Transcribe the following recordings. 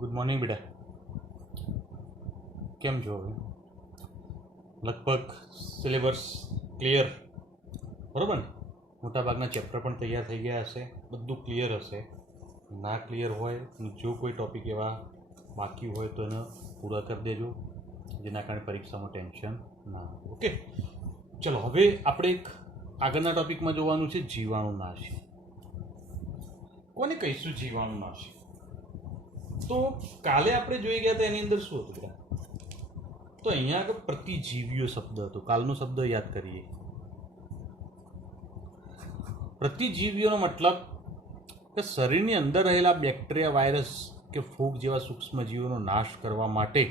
Good morning બેટા. કેમ છો? હવે લગભગ સિલેબસ ક્લિયર, બરાબર ને? મોટાભાગના ચેપ્ટર પણ તૈયાર થઈ ગયા હશે, બધું ક્લિયર હશે. ના ક્લિયર હોય અને જો કોઈ ટૉપિક એવા બાકી હોય તો એને પૂરા કરી દેજો, જેના કારણે પરીક્ષામાં ટેન્શન ના આવે. ઓકે, ચલો હવે આપણે એક આગળના ટૉપિકમાં જોવાનું છે જીવાણુનાશી. કોને કહીશું જીવાણુનાશી? તો કાલે આપણે જોઈ ગયા હતા એની અંદર શું હતું બેટા? તો અહીંયા આગળ પ્રતિજીવીઓ શબ્દ હતો. કાલનો શબ્દ યાદ કરીએ. પ્રતિજીવીઓનો મતલબ કે શરીરની અંદર રહેલા બેક્ટેરિયા, વાયરસ કે ફૂગ જેવા સૂક્ષ્મજીવોનો નાશ કરવા માટે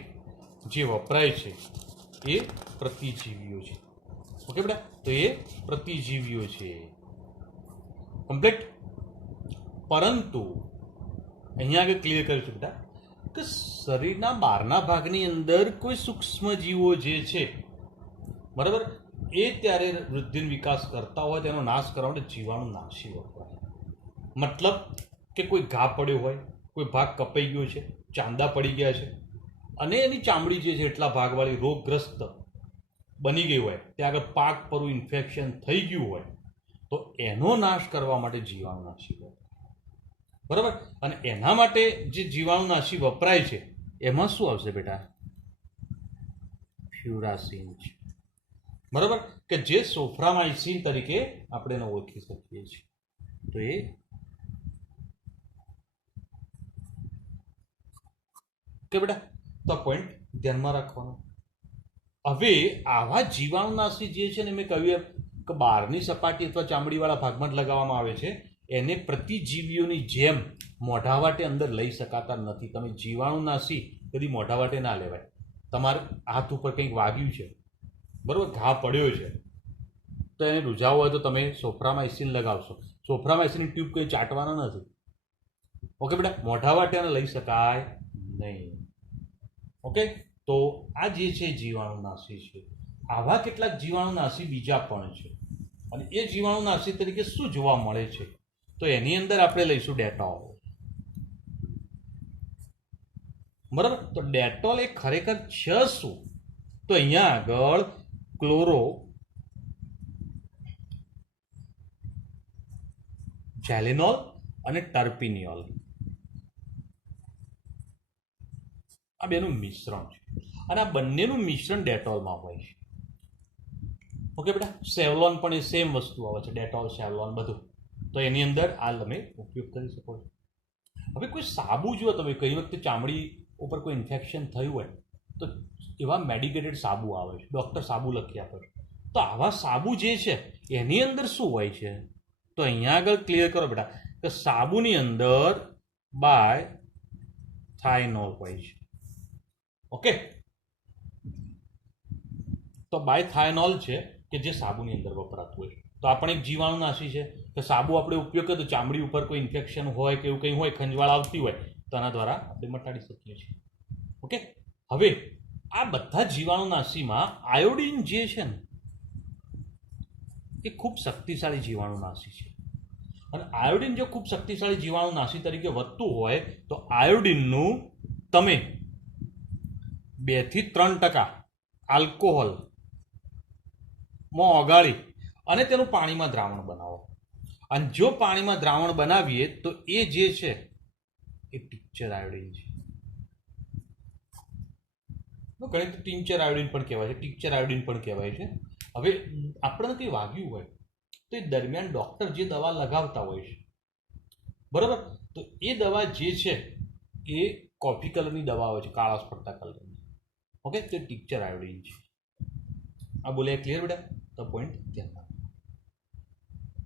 જે વપરાય છે એ પ્રતિજીવીઓ છે. ઓકે બેટા, તો એ પ્રતિજીવીઓ છે. કમ્પ્લીટ. પરંતુ અહીંયા આગળ ક્લિયર કર્યું છે બેટા કે શરીરના બહારના ભાગની અંદર કોઈ સૂક્ષ્મજીવો જે છે, બરાબર, એ ત્યારે વૃદ્ધિ વિકાસ કરતા હોય તેનો નાશ કરવા માટે જીવાણુનાશી વપરાય. મતલબ કે કોઈ ઘા પડ્યો હોય, કોઈ ભાગ કપાઈ ગયો છે, ચાંદા પડી ગયા છે અને એની ચામડી જે છે એટલા ભાગવાળી રોગગ્રસ્ત બની ગઈ હોય, ત્યાં આગળ પાક પરનું ઇન્ફેક્શન થઈ ગયું હોય, તો એનો નાશ કરવા માટે જીવાણુનાશી વપરાય. બરાબર. અને એના માટે જે જીવાણુનાશી વપરાય છે એમાં શું આવશે બેટા? ફ્યુરાસીન છે. બરાબર, કે જે સોફ્રામાઇસિન તરીકે આપણે એને ઓળખી શકીએ છીએ. તો એ કે બેટા, તો આ પોઈન્ટ ધ્યાનમાં રાખવાનો. હવે આવા જીવાણુનાશી જે છે ને, મેં કહ્યું એમ કે બહારની સપાટી અથવા ચામડીવાળા ભાગમાં જ લગાવવામાં આવે છે. એને પ્રતિજીવીઓની જેમ મોઢા વાટે અંદર લઈ શકાતા નથી. તમે જીવાણુનાશી કદી મોઢા વાટે ના લેવાય. તમારે હાથ ઉપર કંઈક વાગ્યું છે, બરાબર, ઘા પડ્યો છે, તો એને રૂઝાવો હોય તો તમે સોફ્રામાઇસિન લગાવશો. સોફ્રામાઇસિનની ટ્યુબ કંઈ ચાટવાના નથી. ઓકે બેટા, મોઢા વાટે એને લઈ શકાય નહીં. ઓકે, તો આ જે છે જીવાણુનાશી છે. આવા કેટલાક જીવાણુનાશી બીજા પણ છે અને એ જીવાણુનાશી તરીકે શું જોવા મળે છે? તો એની અંદર આપણે લઈશું ડેટોલ. બરાબર, તો ડેટોલ એ ખરેખર છે શું? તો અહીંયા આગળ ક્લોરો જેલિનોલ અને ટર્પિનિયોલ, આ બેનું મિશ્રણ છે અને આ બંનેનું મિશ્રણ ડેટોલમાં હોય છે. ઓકે બેટા, સેવલોન પણ એ સેમ વસ્તુ આવે છે, ડેટોલ, સેવલોન બધું. તો એની અંદર આ તમે ઉપયોગ કરી શકો છો. હવે કોઈ સાબુ જુઓ તમે, કઈ વખતે ચામડી ઉપર કોઈ ઇન્ફેક્શન થયું હોય તો એવા મેડિકેટેડ સાબુ આવે છે, ડૉક્ટર સાબુ લખી આપે છે. તો આવા સાબુ જે છે એની અંદર શું હોય છે? તો અહીંયા આગળ ક્લિયર કરો બેટા કે સાબુની અંદર બાય થાઇનોલ હોય છે. ઓકે, તો બાયથાયનોલ છે કે જે સાબુની અંદર વપરાતું હોય છે. તો આ પણ એક જીવાણુનાશી છે કે સાબુ આપણે ઉપયોગ કરીએ તો ચામડી ઉપર કોઈ ઇન્ફેક્શન હોય કે એવું કંઈ હોય, ખંજવાળ આવતી હોય, તો આના દ્વારા આપણે મટાડી શકીએ છીએ. ઓકે, હવે આ બધા જીવાણુનાશીમાં આયોડિન જે છે ને એ ખૂબ શક્તિશાળી જીવાણુનાશી છે. અને આયોડિન જો ખૂબ શક્તિશાળી જીવાણુનાશી તરીકે વધતું હોય તો આયોડિનનું તમે 2 થી 3% આલ્કોહોલમાં ઓગાળી અને તેનું પાણીમાં દ્રાવણ બનાવો. અને જો પાણીમાં દ્રાવણ બનાવીએ તો એ જે છે એ ટિંચર આયોડિન છે. ઘણી તો ટિંચર આયોડિન પણ કહેવાય છે, ટિંચર આયોડિન પણ કહેવાય છે. હવે આપણને કંઈ વાગ્યું હોય તો એ દરમિયાન ડૉક્ટર જે દવા લગાવતા હોય છે, બરાબર, તો એ દવા જે છે એ કોફી કલરની દવા હોય છે, કાળા પડતા કલરની. ઓકે, તો ટિંચર આયોડિન છે. આ બોલ્યા ક્લિયર બેટા? તો પોઈન્ટ ધ્યાનમાં.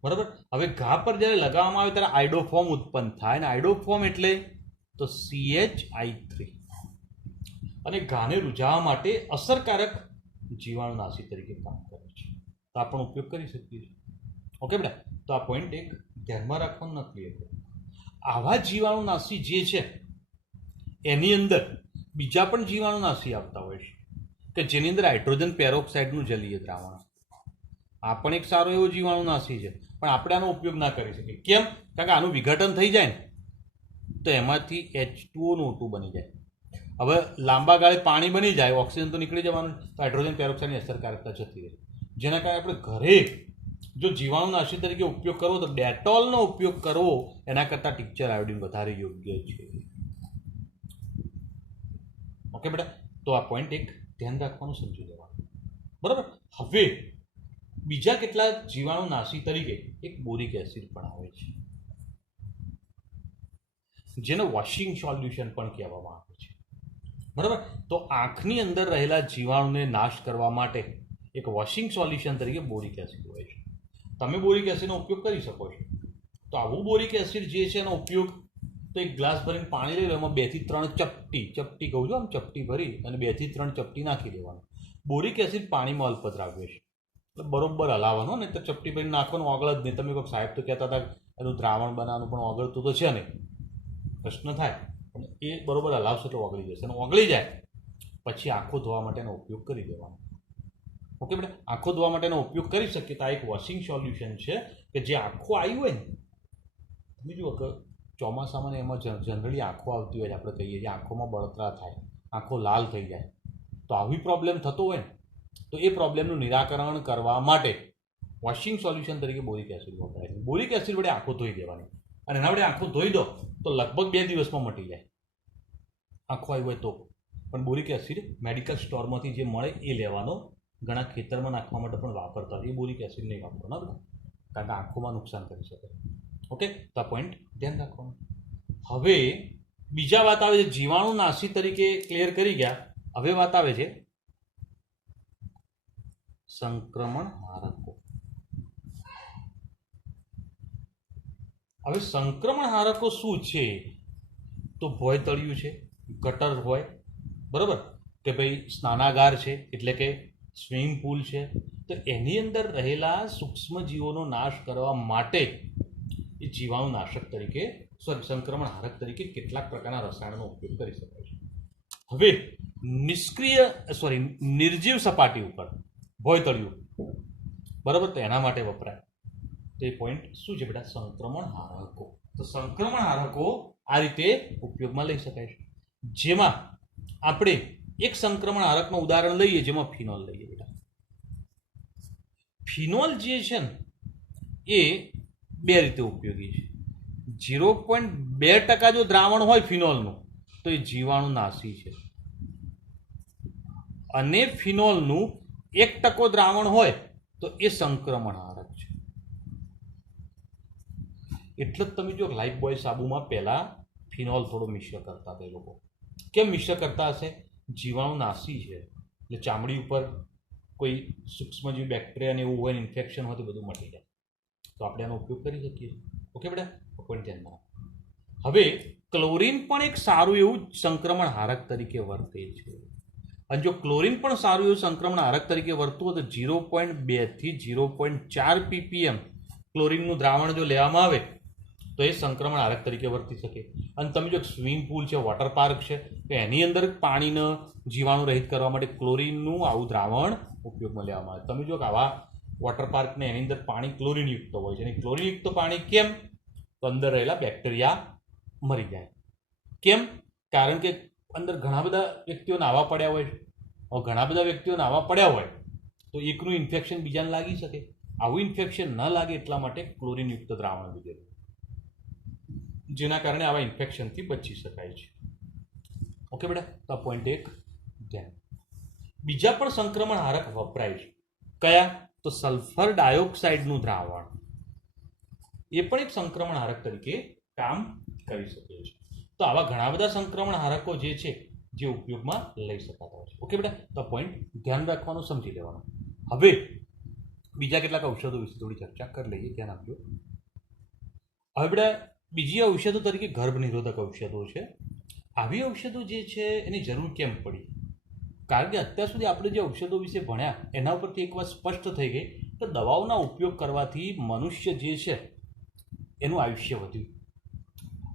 બરાબર. હવે ઘા પર જ્યારે લગાવવામાં આવે ત્યારે આઇડોફોર્મ ઉત્પન્ન થાય, અને આઇડોફોર્મ એટલે તો CH3, અને ઘાને રૂઝાવવા માટે અસરકારક જીવાણુનાશી તરીકે કામ કરે છે. તો આ પણ ઉપયોગ કરી શકીએ છીએ. ઓકે બેટા, તો આ પોઈન્ટ એક ધ્યાનમાં રાખવાનું ન ક્લિયર. આવા જીવાણુનાશી જે છે એની અંદર બીજા પણ જીવાણુનાશી આવતા હોય છે કે જેની અંદર હાઇડ્રોજન પેરોક્સાઇડનું જલીય દ્રાવણ. આ પણ એક સારો એવો જીવાણુનાશી છે, પણ આપણે આનો ઉપયોગ ના કરી શકીએ. કેમ? કારણ કે આનું વિઘટન થઈ જાય ને તો એમાંથી H2O બની જાય. હવે લાંબા ગાળે પાણી બની જાય, ઓક્સિજન તો નીકળી જવાનું, તો હાઇડ્રોજન પેરોક્સાઇડની અસરકારકતા જતી રહે. જેના કારણે આપણે ઘરે જો જીવાણુનાશી તરીકે ઉપયોગ કરવો તો ડેટોલનો ઉપયોગ કરવો એના કરતાં ટિંકચર આયોડિન વધારે યોગ્ય છે. ઓકે બેટા, તો આ પોઈન્ટ એક ધ્યાન રાખવાનું, સમજી લેવાનું. બરાબર. હવે બીજા કેટલા જીવાણુનાશી તરીકે એક બોરિક એસિડ પણ આવે છે, જેને વોશિંગ સોલ્યુશન પણ કહેવામાં આવે છે. બરાબર. તો આંખની અંદર રહેલા જીવાણુને નાશ કરવા માટે એક વોશિંગ સોલ્યુશન તરીકે બોરિક એસિડ હોય છે. તમે બોરિક એસિડનો ઉપયોગ કરી શકો છો. તો આવું બોરિક એસિડ જે છે એનો ઉપયોગ, તો એક ગ્લાસ ભરીને પાણી લઈ લો, એમાં 2 થી 3 ચપટી કહું છું, આમ ચપટી ભરી અને 2 થી 3 ચપટી નાખી દેવાનું. બોરિક એસિડ પાણીમાં અલ્પદ્રાવ્ય છે, એટલે બરોબર હલાવવાનો, ને તો ચપટી ભરીને નાખવાનું, ઓગળ જ નહીં. તમે કોઈ સાહેબ તો કહેતા હતા એનું દ્રાવણ બનાવવાનું, પણ ઓગળતું તો છે નહીં, પ્રશ્ન થાય. પણ એ બરોબર હલાવશો તો ઓગળી જશે, અને ઓગળી જાય પછી આંખો ધોવા માટેનો ઉપયોગ કરી દેવાનો. ઓકે બેટા, આંખો ધોવા માટેનો ઉપયોગ કરી શકીએ તો આ એક વોશિંગ સોલ્યુશન છે કે જે આંખો આવી હોય ને, તમે જુઓ કે ચોમાસામાં એમાં જનરલી આંખો આવતી હોય, આપણે કહીએ છીએ આંખોમાં બળતરા થાય, આંખો લાલ થઈ જાય. તો આવી પ્રોબ્લેમ થતો હોય ને, તો એ પ્રોબ્લેમનું નિરાકરણ કરવા માટે વોશિંગ સોલ્યુશન તરીકે બોરિક એસિડ વપરાય છે. બોરિક એસિડ વડે આંખો ધોઈ દેવાની, અને એના વડે આંખો ધોઈ દો તો લગભગ 2 દિવસમાં મટી જાય આંખો આવી હોય તો. પણ બોરિક એસિડ મેડિકલ સ્ટોરમાંથી જે મળે એ લેવાનો. ઘણા ખેતરમાં નાખવા માટે પણ વાપરતા હોય, એ બોરિક એસિડ નહીં વાપરવાનો બધા, કારણ કે આંખોમાં નુકસાન કરી શકે. ઓકે, તો આ પોઈન્ટ ધ્યાન રાખવાનું. હવે બીજા વાત આવે છે, જીવાણુનાશી તરીકે ક્લિયર કરી ગયા. હવે વાત આવે છે સંક્રમણ હારકો. હવે સંક્રમણ હારકો શું છે? તો ભોયતળિયું છે, ગટર હોય, બરાબર, કે ભાઈ સ્નાનાગાર છે એટલે કે સ્વિમિંગ પુલ છે, તો એની અંદર રહેલા સૂક્ષ્મજીવોનો નાશ કરવા માટે એ જીવાણુનાશક તરીકે સંક્રમણ હારક તરીકે કેટલાક પ્રકારના રસાયણોનો ઉપયોગ કરી શકાય છે. હવે નિર્જીવ સપાટી ઉપર ભોયતળિયું, બરાબર, તો એના માટે વપરાય. તો એ પોઈન્ટ શું છે બેટા? સંક્રમણ હારકો. તો સંક્રમણ હારકો આ રીતે ઉપયોગમાં લઈ શકાય છે, જેમાં આપણે એક સંક્રમણ હારકનું ઉદાહરણ લઈએ, જેમાં ફિનોલ લઈએ બેટા. ફિનોલ જે છે ને એ 2 રીતે ઉપયોગી છે. 0.2% જો દ્રાવણ હોય ફિનોલનું તો એ જીવાણુનાશી છે, અને ફિનોલનું 1% દ્રાવણ હોય તો એ સંક્રમણ હારક છે. એટલે જ તમે જો લાઈફ બોય સાબુમાં પહેલા ફિનોલ થોડો મિશ્ર કરતા હતા. એ લોકો કેમ મિશ્ર કરતા હશે? જીવાણુનાશી છે, એટલે ચામડી ઉપર કોઈ સૂક્ષ્મજીવ બેક્ટેરિયા ને એવું હોય, ઇન્ફેક્શન હોય તો બધું મટી જાય. તો આપણે આનો ઉપયોગ કરી શકીએ. ઓકે બેટા, કોઈ ધ્યાનમાં. હવે ક્લોરીન પણ એક સારું એવું સંક્રમણ હારક તરીકે વર્તે છે. અને જો ક્લોરીન પણ સારું એવું સંક્રમણ હારક તરીકે વર્તવું હોય તો 0.2 થી 0.4 ppm ક્લોરીનનું દ્રાવણ જો લેવામાં આવે તો એ સંક્રમણ હારક તરીકે વર્તી શકે. અને તમે જો સ્વિમિંગ પુલ છે, વોટર પાર્ક છે, તો એની અંદર પાણીને જીવાણુ રહિત કરવા માટે ક્લોરીનનું આવું દ્રાવણ ઉપયોગમાં લેવામાં આવે. તમે જો કે આવા વોટર પાર્કને એની અંદર પાણી ક્લોરીનયુક્ત હોય છે, અને ક્લોરીનયુક્ત પાણી કેમ? તો અંદર રહેલા બેક્ટેરિયા મરી જાય. કેમ? કારણ કે અંદર ઘણા બધા વ્યક્તિઓ નાવા પડ્યા હોય છે. ઘણા બધા વ્યક્તિઓ નાવા પડ્યા હોય તો એકનું ઇન્ફેક્શન બીજાને લાગી શકે. આવું ઇન્ફેક્શન ન લાગે એટલા માટે ક્લોરીનયુક્ત દ્રાવણ લીધે, જેના કારણે આવા ઇન્ફેક્શનથી બચી શકાય છે. ઓકે બેટા, તો આ પોઈન્ટ એક ધ્યાન. બીજા પણ સંક્રમણ હારક વપરાય છે. કયા? તો સલ્ફર ડાયોક્સાઇડનું દ્રાવણ, એ પણ એક સંક્રમણ હારક તરીકે કામ કરી શકે છે. તો આવા ઘણા બધા સંક્રમણ હારકો જે છે જે ઉપયોગમાં લઈ શકાતા હોય છે. ઓકે બેટા, તો પોઈન્ટ ધ્યાન રાખવાનું, સમજી લેવાનું. હવે બીજા કેટલાક ઔષધો વિશે થોડી ચર્ચા કરી લઈએ, ધ્યાન આપજો. હવે બેટા બીજી ઔષધો તરીકે ગર્ભ નિરોધક ઔષધો છે. આવી ઔષધો જે છે એની જરૂર કેમ પડી? કારણ કે અત્યાર સુધી આપણે જે ઔષધો વિશે ભણ્યા એના ઉપરથી એક વાત સ્પષ્ટ થઈ ગઈ કે દવાઓના ઉપયોગ કરવાથી મનુષ્ય જે છે એનું આયુષ્ય વધ્યું,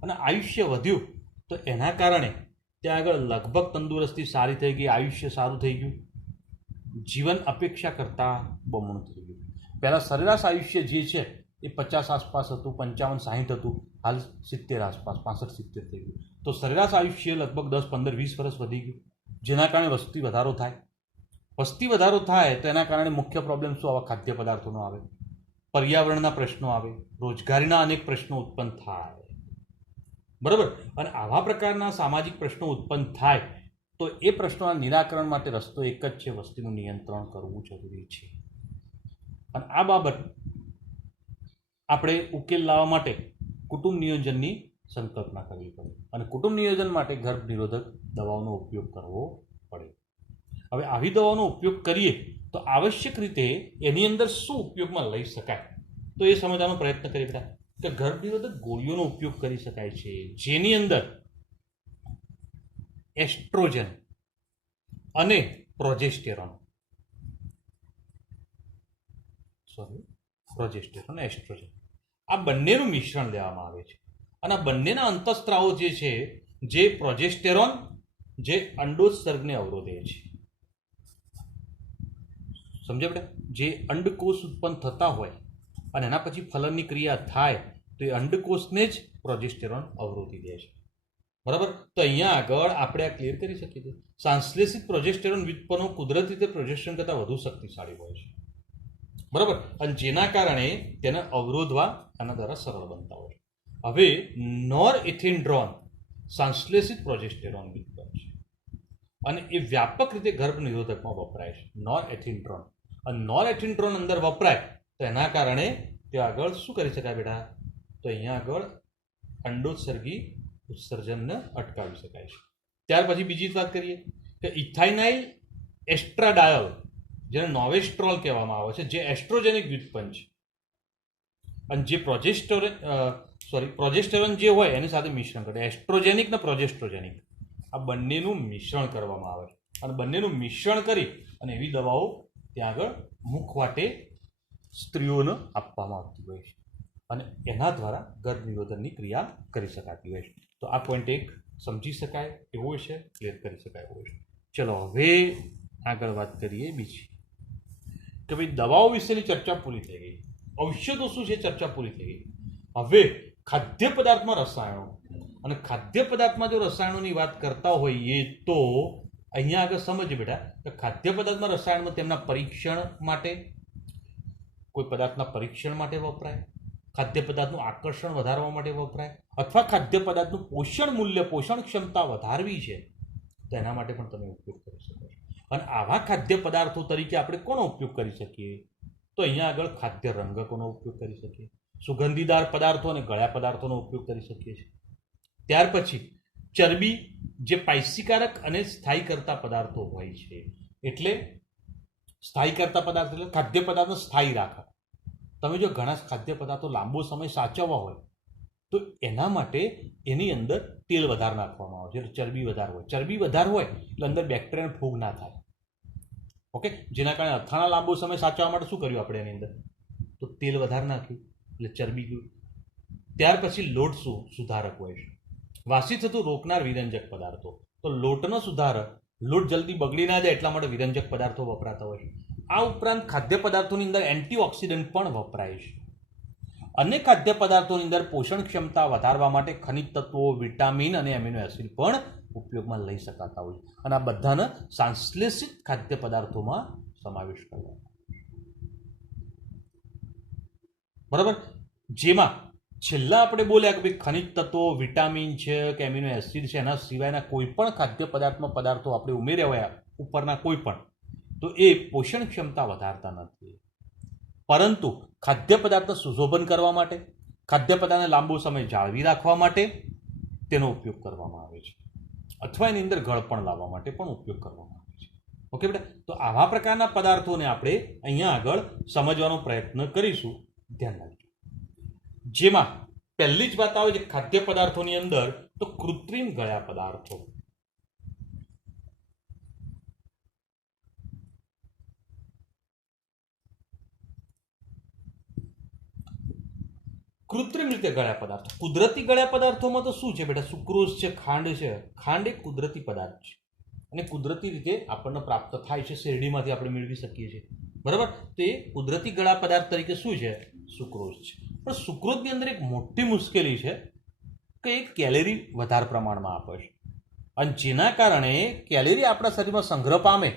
અને આયુષ્ય વધ્યું તો એના કારણે ત્યાં આગળ લગભગ તંદુરસ્તી સારી થઈ ગઈ, આયુષ્ય સારું થઈ ગયું, જીવન અપેક્ષા કરતાં બમણું થઈ ગયું. પહેલાં સરેરાશ આયુષ્ય જે છે એ 50 આસપાસ હતું, 55-60 હતું. હાલ 70 આસપાસ, 65-70 થઈ ગયું. તો સરેરાશ આયુષ્ય લગભગ 10-15-20 વર્ષ વધી ગયું, જેના કારણે વસ્તી વધારો થાય. વસ્તી વધારો થાય તો એના કારણે મુખ્ય પ્રોબ્લેમ શું આવા ખાદ્ય પદાર્થોનો આવે, પર્યાવરણના પ્રશ્નો આવે, રોજગારીના અનેક પ્રશ્નો ઉત્પન્ન થાય. બરાબર. અને આવા પ્રકારના સામાજિક પ્રશ્નો ઉત્પન્ન થાય તો એ પ્રશ્નોના નિરાકરણ માટે રસ્તો એક જ છે, વસ્તીનું નિયંત્રણ કરવું જરૂરી છે. અને આ બાબત આપણે ઉકેલ લાવવા માટે કુટુંબ નિયોજનની સંકલ્પના કરવી પડે અને કુટુંબ નિયોજન માટે ગર્ભ નિરોધક દવાઓનો ઉપયોગ કરવો પડે. હવે આવી દવાઓનો ઉપયોગ કરીએ તો આવશ્યક રીતે એની અંદર શું ઉપયોગમાં લઈ શકાય તો એ સમજવાનો પ્રયત્ન કરીએ બેટા કે ગર્ભ નિરોધક ગોળીઓનો ઉપયોગ કરી શકાય છે, જેની અંદર એસ્ટ્રોજન અને પ્રોજેસ્ટેરોન એસ્ટ્રોજન આ બંનેનું મિશ્રણ લેવામાં આવે છે. અને આ બંનેના અંતઃસ્ત્રાવો જે છે, જે પ્રોજેસ્ટેરોન જે અંડોત્સર્ગને અવરોધે છે, સમજે બેટા, જે અંડકોષ ઉત્પન્ન થતા હોય અને એના પછી ફલનની ક્રિયા થાય તો એ અંડકોષને જ પ્રોજેસ્ટેરોન અવરોધી દે છે. બરાબર. તો અહીંયા આગળ આપણે આ ક્લિયર કરી શકીએ છીએ. સંશ્લેષિત પ્રોજેસ્ટેરોન વ્યુત્પન્નો કુદરતી રીતે પ્રોજેસ્ટેરોન કરતાં વધુ શક્તિશાળી હોય છે. બરાબર. અને જેના કારણે તેને અવરોધવા આના દ્વારા સરળ બનતા હોય છે. હવે નોરએથિન્ડ્રોન સંશ્લેષિત પ્રોજેસ્ટેરોન વ્યુત્પન્ન છે અને એ વ્યાપક રીતે ગર્ભ નિરોધકમાં વપરાય છે. નોરએથિન્ડ્રોન અને નોરએથિન્ડ્રોન અંદર વપરાય તો એના કારણે ત્યાં આગળ શું કરી શકાય બેટા, તો અહીંયા આગળ અંડોત્સર્ગી ઉત્સર્જનને અટકાવી શકાય છે. ત્યાર પછી બીજી વાત કરીએ કે ઇથાઇનાઇલ એસ્ટ્રાડાયોલ જેને નોવેસ્ટ્રોલ કહેવામાં આવે છે, જે એસ્ટ્રોજેનિક વ્યુત્પન્ન છે અને જે પ્રોજેસ્ટેરોન જે હોય એની સાથે મિશ્રણ કરે, એસ્ટ્રોજેનિક ને પ્રોજેસ્ટ્રોજેનિક આ બંનેનું મિશ્રણ કરવામાં આવે છે અને બંનેનું મિશ્રણ કરી અને એવી દવાઓ ત્યાં આગળ મુખવાટે સ્ત્રીઓને આપવામાં આવતી હોય છે અને એના દ્વારા ગર્ભ નિરોધનની ક્રિયા કરી શકાતી હોય છે. તો આ પોઈન્ટ એક સમજી શકાય એવો છે, ક્લિયર કરી શકાય એવો છે. ચલો હવે આગળ વાત કરીએ બીજી કે ભાઈ દવાઓ વિશેની ચર્ચા પૂરી થઈ ગઈ, ઔષધો શું છે ચર્ચા પૂરી થઈ ગઈ. હવે ખાદ્ય પદાર્થમાં રસાયણો, અને ખાદ્ય પદાર્થમાં જો રસાયણોની વાત કરતા હોઈએ તો અહીંયા આગળ સમજીએ બેટા કે ખાદ્ય પદાર્થમાં રસાયણમાં તેમના પરીક્ષણ માટે, કોઈ પદાર્થના પરીક્ષણ માટે વપરાય, ખાદ્ય પદાર્થનું આકર્ષણ વધારવા માટે વપરાય, અથવા ખાદ્ય પદાર્થનું પોષણ મૂલ્ય, પોષણ ક્ષમતા વધારવી છે તો એના માટે પણ તમે ઉપયોગ કરી શકો છો. અને આવા ખાદ્ય પદાર્થો તરીકે આપણે કોનો ઉપયોગ કરી શકીએ તો અહીંયા આગળ ખાદ્ય રંગકોનો ઉપયોગ કરી શકીએ, સુગંધીદાર પદાર્થો અને ગળ્યા પદાર્થોનો ઉપયોગ કરી શકીએ છીએ. ત્યાર પછી ચરબી જે પાયસીકારક અને સ્થાયી કરતા પદાર્થો હોય છે, એટલે સ્થાયી કરતા પદાર્થ એટલે ખાદ્ય પદાર્થો સ્થાયી રાખવા. તમે જો ઘણા ખાદ્ય પદાર્થો લાંબો સમય સાચવવા હોય તો એના માટે એની અંદર તેલ વધારે નાખવામાં આવે છે, એટલે ચરબી વધારે હોય. ચરબી વધારે હોય એટલે અંદર બેક્ટેરિયા ફૂગ ના થાય. ઓકે, જેના કારણે અથાણા લાંબો સમય સાચવવા માટે શું કર્યું આપણે એની અંદર, તો તેલ વધારે નાખ્યું એટલે ચરબી ગયું. ત્યાર પછી લોટ સુધારક હોય છે, વાસી થતું રોકનાર વિરંજક પદાર્થો. તો લોટનો સુધારક, લોટ જલ્દી બગડી ના જાય એટલા માટે વિરંજક પદાર્થો વપરાતા હોય છે. આ ઉપરાંત ખાદ્ય પદાર્થોની અંદર એન્ટીઓક્સિડન્ટ પણ વપરાય છે. અનેક ખાદ્ય પદાર્થોની અંદર પોષણ ક્ષમતા વધારવા માટે ખનિજ તત્વો, વિટામિન અને એમિનો એસિડ પણ ઉપયોગમાં લઈ શકાતા હોય છે અને આ બધાને સંશ્લેષિત ખાદ્ય પદાર્થોમાં સમાવેશ કરવામાં બરાબર. જેમાં છેલ્લા આપણે બોલ્યા કે ભાઈ ખનિજ તત્વો, વિટામિન છે કે એમિનો એસિડ છે, એના સિવાયના કોઈ પણ ખાદ્ય પદાર્થો આપણે ઉમેર્યા હોય ઉપરના કોઈ પણ, તો એ પોષણ ક્ષમતા વધારતા નથી, પરંતુ ખાદ્ય પદાર્થને સુશોભન કરવા માટે, ખાદ્ય પદાર્થને લાંબો સમય જાળવી રાખવા માટે તેનો ઉપયોગ કરવામાં આવે છે અથવા એની અંદર ગળપણ લાવવા માટે પણ ઉપયોગ કરવામાં આવે છે. ઓકે બેટા, તો આવા પ્રકારના પદાર્થોને આપણે અહીંયા આગળ સમજવાનો પ્રયત્ન કરીશું. ધ્યાન રાખજો. જેમાં પહેલી જ વાત આવે છે ખાદ્ય પદાર્થોની અંદર તો કૃત્રિમ ગળ્યા પદાર્થો. કૃત્રિમ રીતે ગળ્યા પદાર્થો. કુદરતી ગળ્યા પદાર્થોમાં તો શું છે બેટા, સુક્રોઝ છે, ખાંડ છે. ખાંડ એક કુદરતી પદાર્થ છે અને કુદરતી રીતે આપણને પ્રાપ્ત થાય છે, શેરડીમાંથી આપણે મેળવી શકીએ છીએ. બરાબર. તો એ કુદરતી ગળ્યા પદાર્થ તરીકે શું છે, સુક્રોઝ છે. પણ સુક્રોઝની અંદર એક મોટી મુશ્કેલી છે કે એ કેલેરી વધારે પ્રમાણમાં આપે છે, અને જેના કારણે કેલેરી આપણા શરીરમાં સંગ્રહ પામે,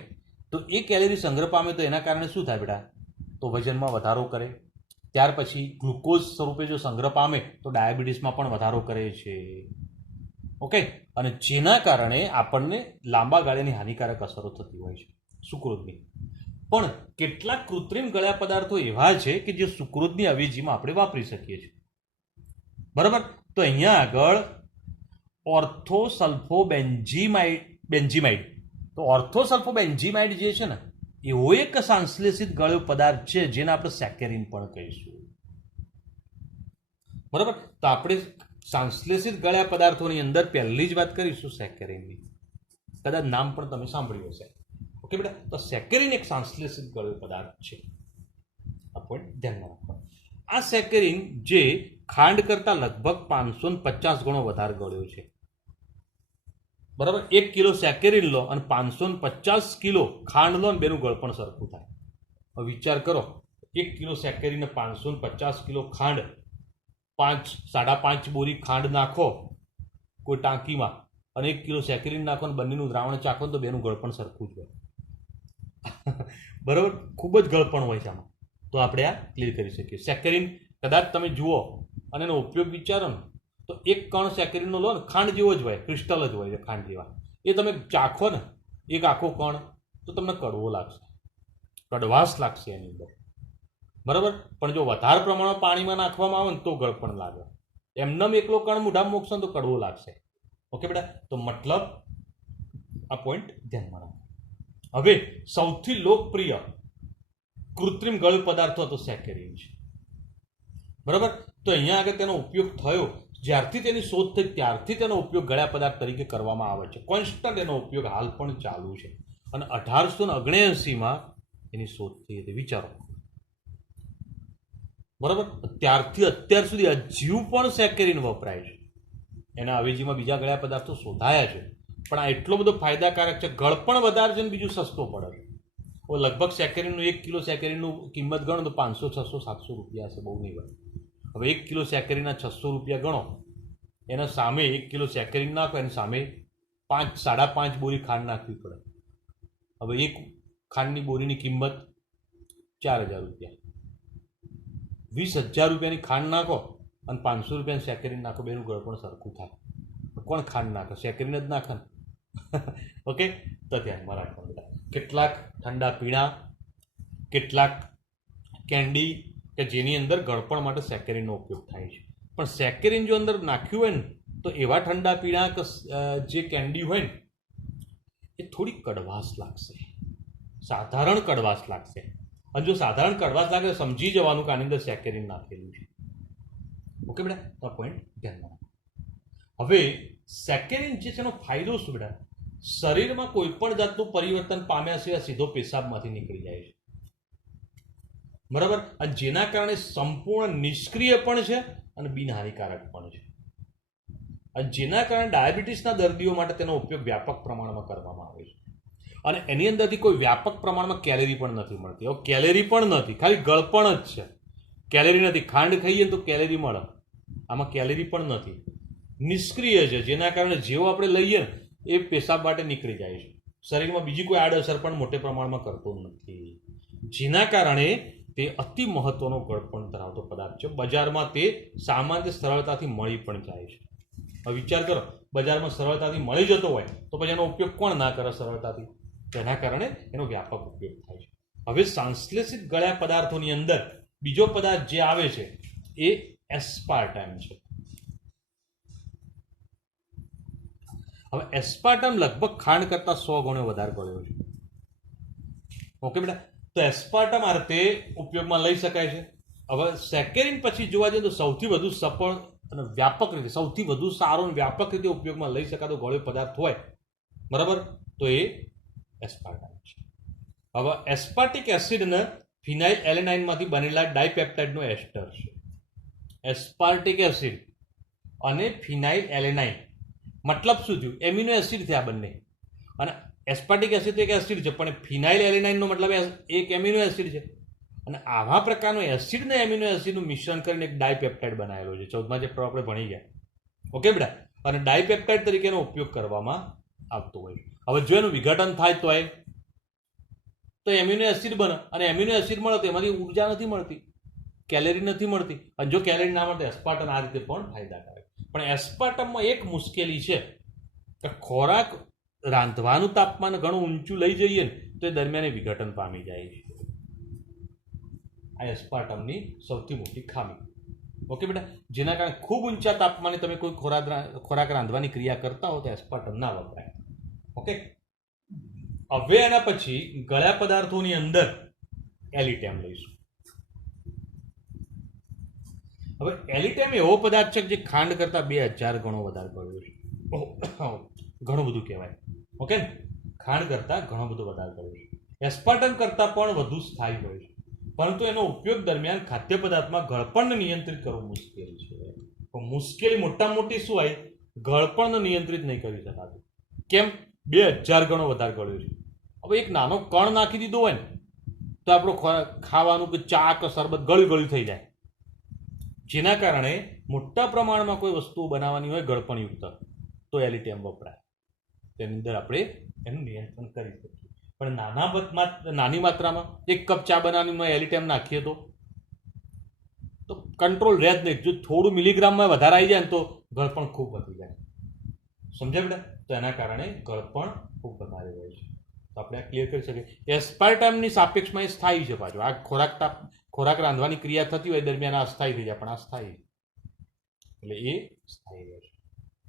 તો એ કેલેરી સંગ્રહ પામે તો એના કારણે શું થાય બેટા, તો વજનમાં વધારો કરે. ત્યાર પછી ગ્લુકોઝ સ્વરૂપે જો સંગ્રહ પામે તો ડાયાબિટીસમાં પણ વધારો કરે છે. ઓકે, અને જેના કારણે આપણને લાંબા ગાળાની હાનિકારક અસરો થતી હોય છે સુક્રોતની. પણ કેટલાક કૃત્રિમ ગળ્યા પદાર્થો એવા છે કે જે સુક્રોતની અવેજીમાં આપણે વાપરી શકીએ છીએ. બરાબર, તો અહીંયા આગળ બેન્ઝીમાઇડ, તો ઓર્થોસલ્ફોબેન્ઝીમાઇડ જે છે ને એવો એક સંશ્લેષિત ગળ્યો પદાર્થ છે જેને આપણે સેકેરિન પણ કહીશું. બરાબર, તો આપણે સંશ્લેષિત ગળ્યા પદાર્થોની અંદર પહેલી જ વાત કરીશું સેકેરિનની. કદાચ નામ પણ તમે સાંભળ્યું હશે. ઓકે બેટા, તો સેકેરિન એક સંશ્લેષિત ગળ્યો પદાર્થ છે. આ પોઈન્ટ ધ્યાનમાં રાખો. આ સેકેરિન જે ખાંડ કરતા લગભગ 550 ગણો વધારે ગળ્યો છે. બરાબર, 1 કિલો સેકેરિન લો અને 550 કિલો ખાંડ લો ને બેનું ગળપણ સરખું થાય. હવે વિચાર કરો, 1 કિલો સેકેરિન 550 કિલો ખાંડ, 5.5 બોરી ખાંડ નાખો કોઈ ટાંકીમાં અને 1 કિલો સેકેરિન નાખો અને બંનેનું દ્રાવણ ચાખો તો બેનું ગળપણ સરખું જ હોય. બરાબર, ખૂબ જ ગળપણ હોય છે આમાં. તો આપણે આ ક્લિયર કરી શકીએ. સેકેરિન કદાચ તમે જુઓ અને એનો ઉપયોગ વિચારો ને તો એક કણ સેકેરિનનો લો ને, ખાંડ જેવો જ હોય, ક્રિસ્ટલ જ હોય છે ખાંડ જેવા. એ તમે ચાખો ને એક આખો કણ તો તમને કડવો લાગશે, કડવાશ લાગશે એની અંદર. બરાબર, પણ જો વધારે પ્રમાણમાં પાણીમાં નાખવામાં આવે ને તો ગળપણ લાગે. એમનેમ એકલો કણ મોઢામાં મૂકશો તો કડવો લાગશે. ઓકે બેટા, તો મતલબ આ પોઈન્ટ ધ્યાનમાં રાખો. હવે સૌથી લોકપ્રિય કૃત્રિમ ગળ્યો પદાર્થ હતો સેકેરિન છે. બરાબર, તો અહીંયા આગળ તેનો ઉપયોગ થયો, જ્યારથી તેની શોધ થઈ ત્યારથી તેનો ઉપયોગ ગળ્યા પદાર્થ તરીકે કરવામાં આવે છે. કોન્સ્ટન્ટ એનો ઉપયોગ હાલ પણ ચાલુ છે. અને 1879માં એની શોધ થઈ હતી. વિચારો, બરાબર, ત્યારથી અત્યાર સુધી હજુ પણ સેકેરિન વપરાય છે. એના અવેજીમાં બીજા ગળ્યા પદાર્થો શોધાયા છે, પણ આ એટલો બધો ફાયદાકારક છે, ગળપણ વધારે છે અને બીજું સસ્તો પડે છે. લગભગ સેકેરિનનું 1 કિલો સેકેરિનનું કિંમત ગણો તો 500, 600, 700 રૂપિયા હશે, બહુ નહીં હોય. હવે 1 કિલો સેકેરિનના 600 રૂપિયા ગણો, એના સામે 1 કિલો સેકેરિન નાખો, એની સામે 5.5 બોરી ખાંડ નાખવી પડે. હવે એક ખાંડની બોરીની કિંમત 4000 રૂપિયા. 20,000 રૂપિયાની ખાંડ નાખો અને 500 રૂપિયાની સેકેરિન નાખો, બેનું ગળપણ સરખું થાય. કોણ ખાંડ નાખે? સેકેરિન જ નાખે ને. ઓકે, તો ધ્યાનમાં રાખવાનું બેટા. કેટલાક ઠંડા પીણા, કેટલાક કેન્ડી કે જેની અંદર ગળપણ માટે સેકેરિનનો ઉપયોગ થાય છે. પણ સેકેરિન જો અંદર નાખ્યું હોય ને તો એવા ઠંડા પીણા કે જે કેન્ડી હોય ને એ થોડી કડવાશ લાગશે, સાધારણ કડવાશ લાગશે. અને જો સાધારણ કડવાશ લાગે સમજી જવાનું કે આની અંદર સેકેરિન નાખેલું છે. ઓકે બેટા, તો આ પોઈન્ટ ધ્યાનમાં રાખો. હવે સેકેરિન જે છે એનો ફાયદો શું બેટા? શરીરમાં કોઈ પણ જાતનું પરિવર્તન પામ્યા સિવાય સીધો પેશાબમાંથી નીકળી જાય છે. બરાબર, અને જેના કારણે સંપૂર્ણ નિષ્ક્રિય પણ છે અને બિનહાનિકારક પણ છે. અને જેના કારણે ડાયાબિટીસના દર્દીઓ માટે તેનો ઉપયોગ વ્યાપક પ્રમાણમાં કરવામાં આવે છે. અને એની અંદરથી કોઈ વ્યાપક પ્રમાણમાં કેલેરી પણ નથી મળતી. હવે કેલેરી પણ નથી, ખાલી ગળપણ જ છે, કેલેરી નથી. ખાંડ ખાઈએ તો કેલેરી મળે, આમાં કેલેરી પણ નથી, નિષ્ક્રિય છે. જેના કારણે જેવો આપણે લઈએ ને એ પેશાબ માટે નીકળી જાય છે. શરીરમાં બીજી કોઈ આડઅસર પણ મોટે પ્રમાણમાં કરતો નથી. જેના કારણે તે અતિ મહત્વનો ગળપણ ધરાવતો પદાર્થ છે. બજારમાં તે સામાન્ય સરળતાથી મળી પણ જાય છે. હવે વિચાર કરો, બજારમાં સરળતાથી મળી જતો હોય તો પછી એનો ઉપયોગ કોણ ના કરે સરળતાથી? તેના કારણે એનો વ્યાપક ઉપયોગ થાય છે. હવે સંશ્લેષિત ગળ્યા પદાર્થોની અંદર બીજો પદાર્થ જે આવે છે એ એસ્પાર્ટમ છે. હવે એસ્પાર્ટમ લગભગ ખાંડ કરતા 100 ગણો વધારે ગળ્યો છે. ઓકે બેટા, તો એસ્પાર્ટમ આ રીતે ઉપયોગમાં લઈ શકાય છે. હવે સેકેરિન પછી જોવા જઈએ તો સૌથી વધુ સફળ અને વ્યાપક રીતે સૌથી વધુ સારો અને વ્યાપક રીતે ઉપયોગમાં લઈ શકાતો ગળ્યો પદાર્થ હોય, બરાબર, તો એ એસ્પાર્ટમ છે. હવે એસ્પાર્ટિક એસિડ અને ફિનાઇલ એલેનાઇનમાંથી બનેલા ડાયપેપ્ટાઇડનો એસ્ટર છે. એસ્પાર્ટિક એસિડ અને ફિનાઇલ એલેનાઇન મતલબ શું થયું? એમિનો એસિડ થયા બંને. અને એસ્પાર્ટિક એસિડ તો એક એસિડ છે, પણ ફિનાઇલ એલેનાઇનનો મતલબ એક એમિનો એસિડ છે. અને આવા પ્રકારનો એસિડ ને એમિનો એસિડનું મિશ્રણ કરીને એક ડાયપેપ્ટાઇડ બનાવેલો છે. 14મા ચેપ્ટર આપણે ભણી ગયા. ઓકે બેટા, અને ડાયપેપ્ટાઇડ તરીકેનો ઉપયોગ કરવામાં આવતો હોય. હવે જો એનું વિઘટન થાય તો એમિનો એસિડ બને, અને એમિનો એસિડ મળે તો એમાંથી ઉર્જા નથી મળતી, કેલેરી નથી મળતી, અને જો કેલેરી ના મળે એસ્પાર્ટમ આ રીતે પણ ફાયદાકારક. પણ એસ્પાર્ટમમાં એક મુશ્કેલી છે કે ખોરાક રાંધવાનું તાપમાન ઘણું ઊંચું લઈ જઈએ ને તો એ દરમિયાન વિઘટન પામી જાય છે. આ એસ્પાર્ટમની સૌથી મોટી ખામી. ઓકે બેટા, જેના કારણે ખૂબ ઊંચા તાપમાને તમે કોઈ ખોરાક રાંધવાની ક્રિયા કરતા હો તો એસ્પાર્ટમ ના વપરાય. ઓકે, હવે એના પછી ગળ્યા પદાર્થોની અંદર એલિટેમ લઈશું. હવે એલિટેમ એવો પદાર્થ છે જે ખાંડ કરતા 2000 ગણો વધારે ગળ્યો છે. ઘણું બધું કહેવાય. ઓકે, ખાંડ કરતા ઘણો બધો વધારે ગળ્યો છે. એસ્પાર્ટમ કરતા પણ વધુ સ્થાયી હોય છે, પરંતુ એનો ઉપયોગ દરમિયાન ખાદ્ય પદાર્થમાં ગળપણને નિયંત્રિત કરવું મુશ્કેલ છે. તો મુશ્કેલી મોટામાં મોટી શું આવી? ગળપણને નિયંત્રિત નહીં કરી શકાતું. કેમ? 2000 ગણો વધારે ગળ્યો છે. હવે એક નાનો કણ નાખી દીધો હોય ને તો આપણું ખાવાનું કે ચા કે શરબત ગળ્યું થઈ જાય, જેના કારણે મોટા પ્રમાણમાં કોઈ વસ્તુ બનાવવાની હોય ગળપણયુક્ત તો એલિટેમ વપરાય. તેની અંદર આપણે એનું નિયંત્રણ કરી શકીએ. પણ નાની માત્રામાં 1 કપ ચા બનાવવાની એલિટેમ નાખીએ તો કંટ્રોલ રહે જ નહીં. જો થોડું મિલીગ્રામમાં વધારે આવી જાય ને તો ગળપણ ખૂબ વધી જાય. સમજાય બેટા? તો એના કારણે ગળપણ ખૂબ વધારે હોય છે. તો આપણે આ ક્લિયર કરી શકીએ. એસ્પાર્ટમની સાપેક્ષમાં એ સ્થાયી છે. પાછું આ ખોરાક રાંધવાની ક્રિયા થતી હોય દરમિયાન અસ્થાયી થઈ જાય, પણ આ સ્થાયી, એટલે એ સ્થાયી રહે છે.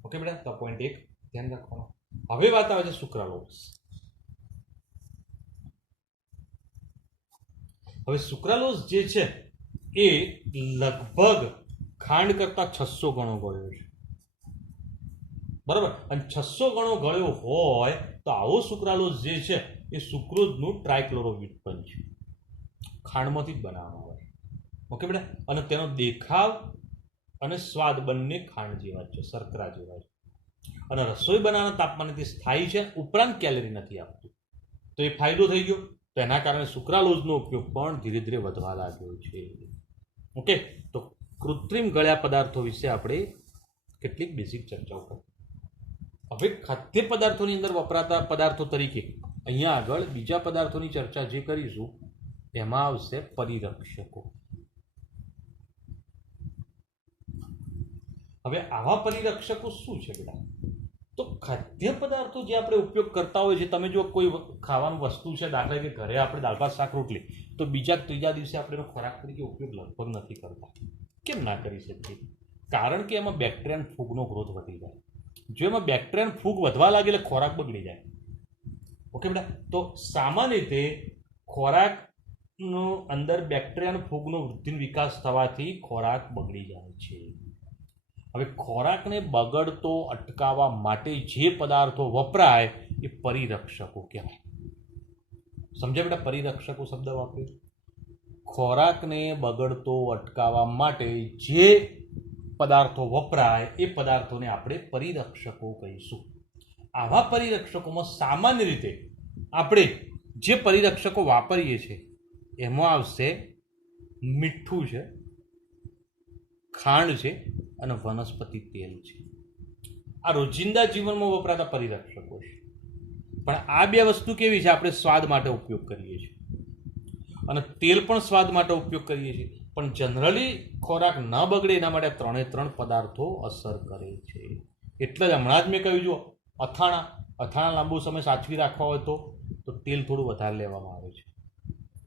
ઓકે બેટા, તો પોઈન્ટ 1 ધ્યાન રાખવાનો. હવે વાત આવે છે સુક્રાલોઝ. હવે સુક્રાલોઝ જે છે એ લગભગ ખાંડ કરતા 600 ગણો ગળ્યો છે. બરાબર? અને 600 ગણો ગળ્યો હોય તો આવો સુક્રાલોઝ જે છે એ સુક્રોઝનું ટ્રાયક્લોરોવિટપન છે. ખાંડમાંથી જ બનાવવામાં આવે. ઓકે બેટા, અને તેનો દેખાવ અને સ્વાદ બંને ખાંડ જેવા છે, શર્કરા જેવા છે. અને રસોઈ બનાવવાના તાપમાનેથી સ્થાયી છે, ઉપરાંત કેલરી નથી આપતું. તો એ ફાયદો થઈ ગયો. તો એના કારણે સુક્રાલોઝનો ઉપયોગ પણ ધીરે ધીરે વધવા લાગ્યો છે. ઓકે, તો કૃત્રિમ ગળ્યા પદાર્થો વિશે આપણે કેટલીક બેઝિક ચર્ચાઓ કરી. હવે ખાદ્ય પદાર્થોની અંદર વપરાતા પદાર્થો તરીકે અહીંયા આગળ બીજા પદાર્થોની ચર્ચા જે કરીશું એમાં આવશે પરિરક્ષકો. હવે આવા પરિરક્ષકો શું છે બેટા? તો ખાદ્ય પદાર્થો જે આપણે ઉપયોગ કરતા હોય છે, તમે જો કોઈ ખાવાનું વસ્તુ છે, દાખલા કે ઘરે આપણે દાળ ભાત શાક રોટલી, તો બીજા ત્રીજા દિવસે આપણે એનો ખોરાક તરીકે ઉપયોગ લગભગ નથી કરતા. કેમ ના કરી શકીએ? કારણ કે એમાં બેક્ટેરિયા અને ફૂગનો ગ્રોથ વધી જાય. જો એમાં બેક્ટેરિયા અને ફૂગ વધવા લાગે એટલે ખોરાક બગડી જાય. ઓકે બેટા, તો સામાન્ય રીતે ખોરાકનો અંદર બેક્ટેરિયા અને ફૂગનો વૃદ્ધિ વિકાસ થવાથી ખોરાક બગડી જાય છે. હવે ખોરાકને બગડતો અટકાવવા માટે જે પદાર્થો વપરાય એ પરિરક્ષકો કહેવાય. સમજાય બેટા? પરિરક્ષકો શબ્દ વાપર્યો. ખોરાકને બગડતો અટકાવવા માટે જે પદાર્થો વપરાય એ પદાર્થોને આપણે પરિરક્ષકો કહીશું. આવા પરિરક્ષકોમાં સામાન્ય રીતે આપણે જે પરિરક્ષકો વાપરીએ છીએ એમાં આવશે મીઠું છે, ખાંડ છે અને વનસ્પતિ તેલ છે. આ રોજિંદા જીવનમાં વપરાતા પરિરક્ષકો છે. પણ આ બે વસ્તુ કેવી છે? આપણે સ્વાદ માટે ઉપયોગ કરીએ છીએ અને તેલ પણ સ્વાદ માટે ઉપયોગ કરીએ છીએ. પણ જનરલી ખોરાક ન બગડે એના માટે 3 પદાર્થો અસર કરે છે. એટલે જ હમણાં જ મેં કહ્યું, જો અથાણા લાંબુ સમય સાચવી રાખવા હોય તો તેલ થોડું વધારે લેવામાં આવે છે.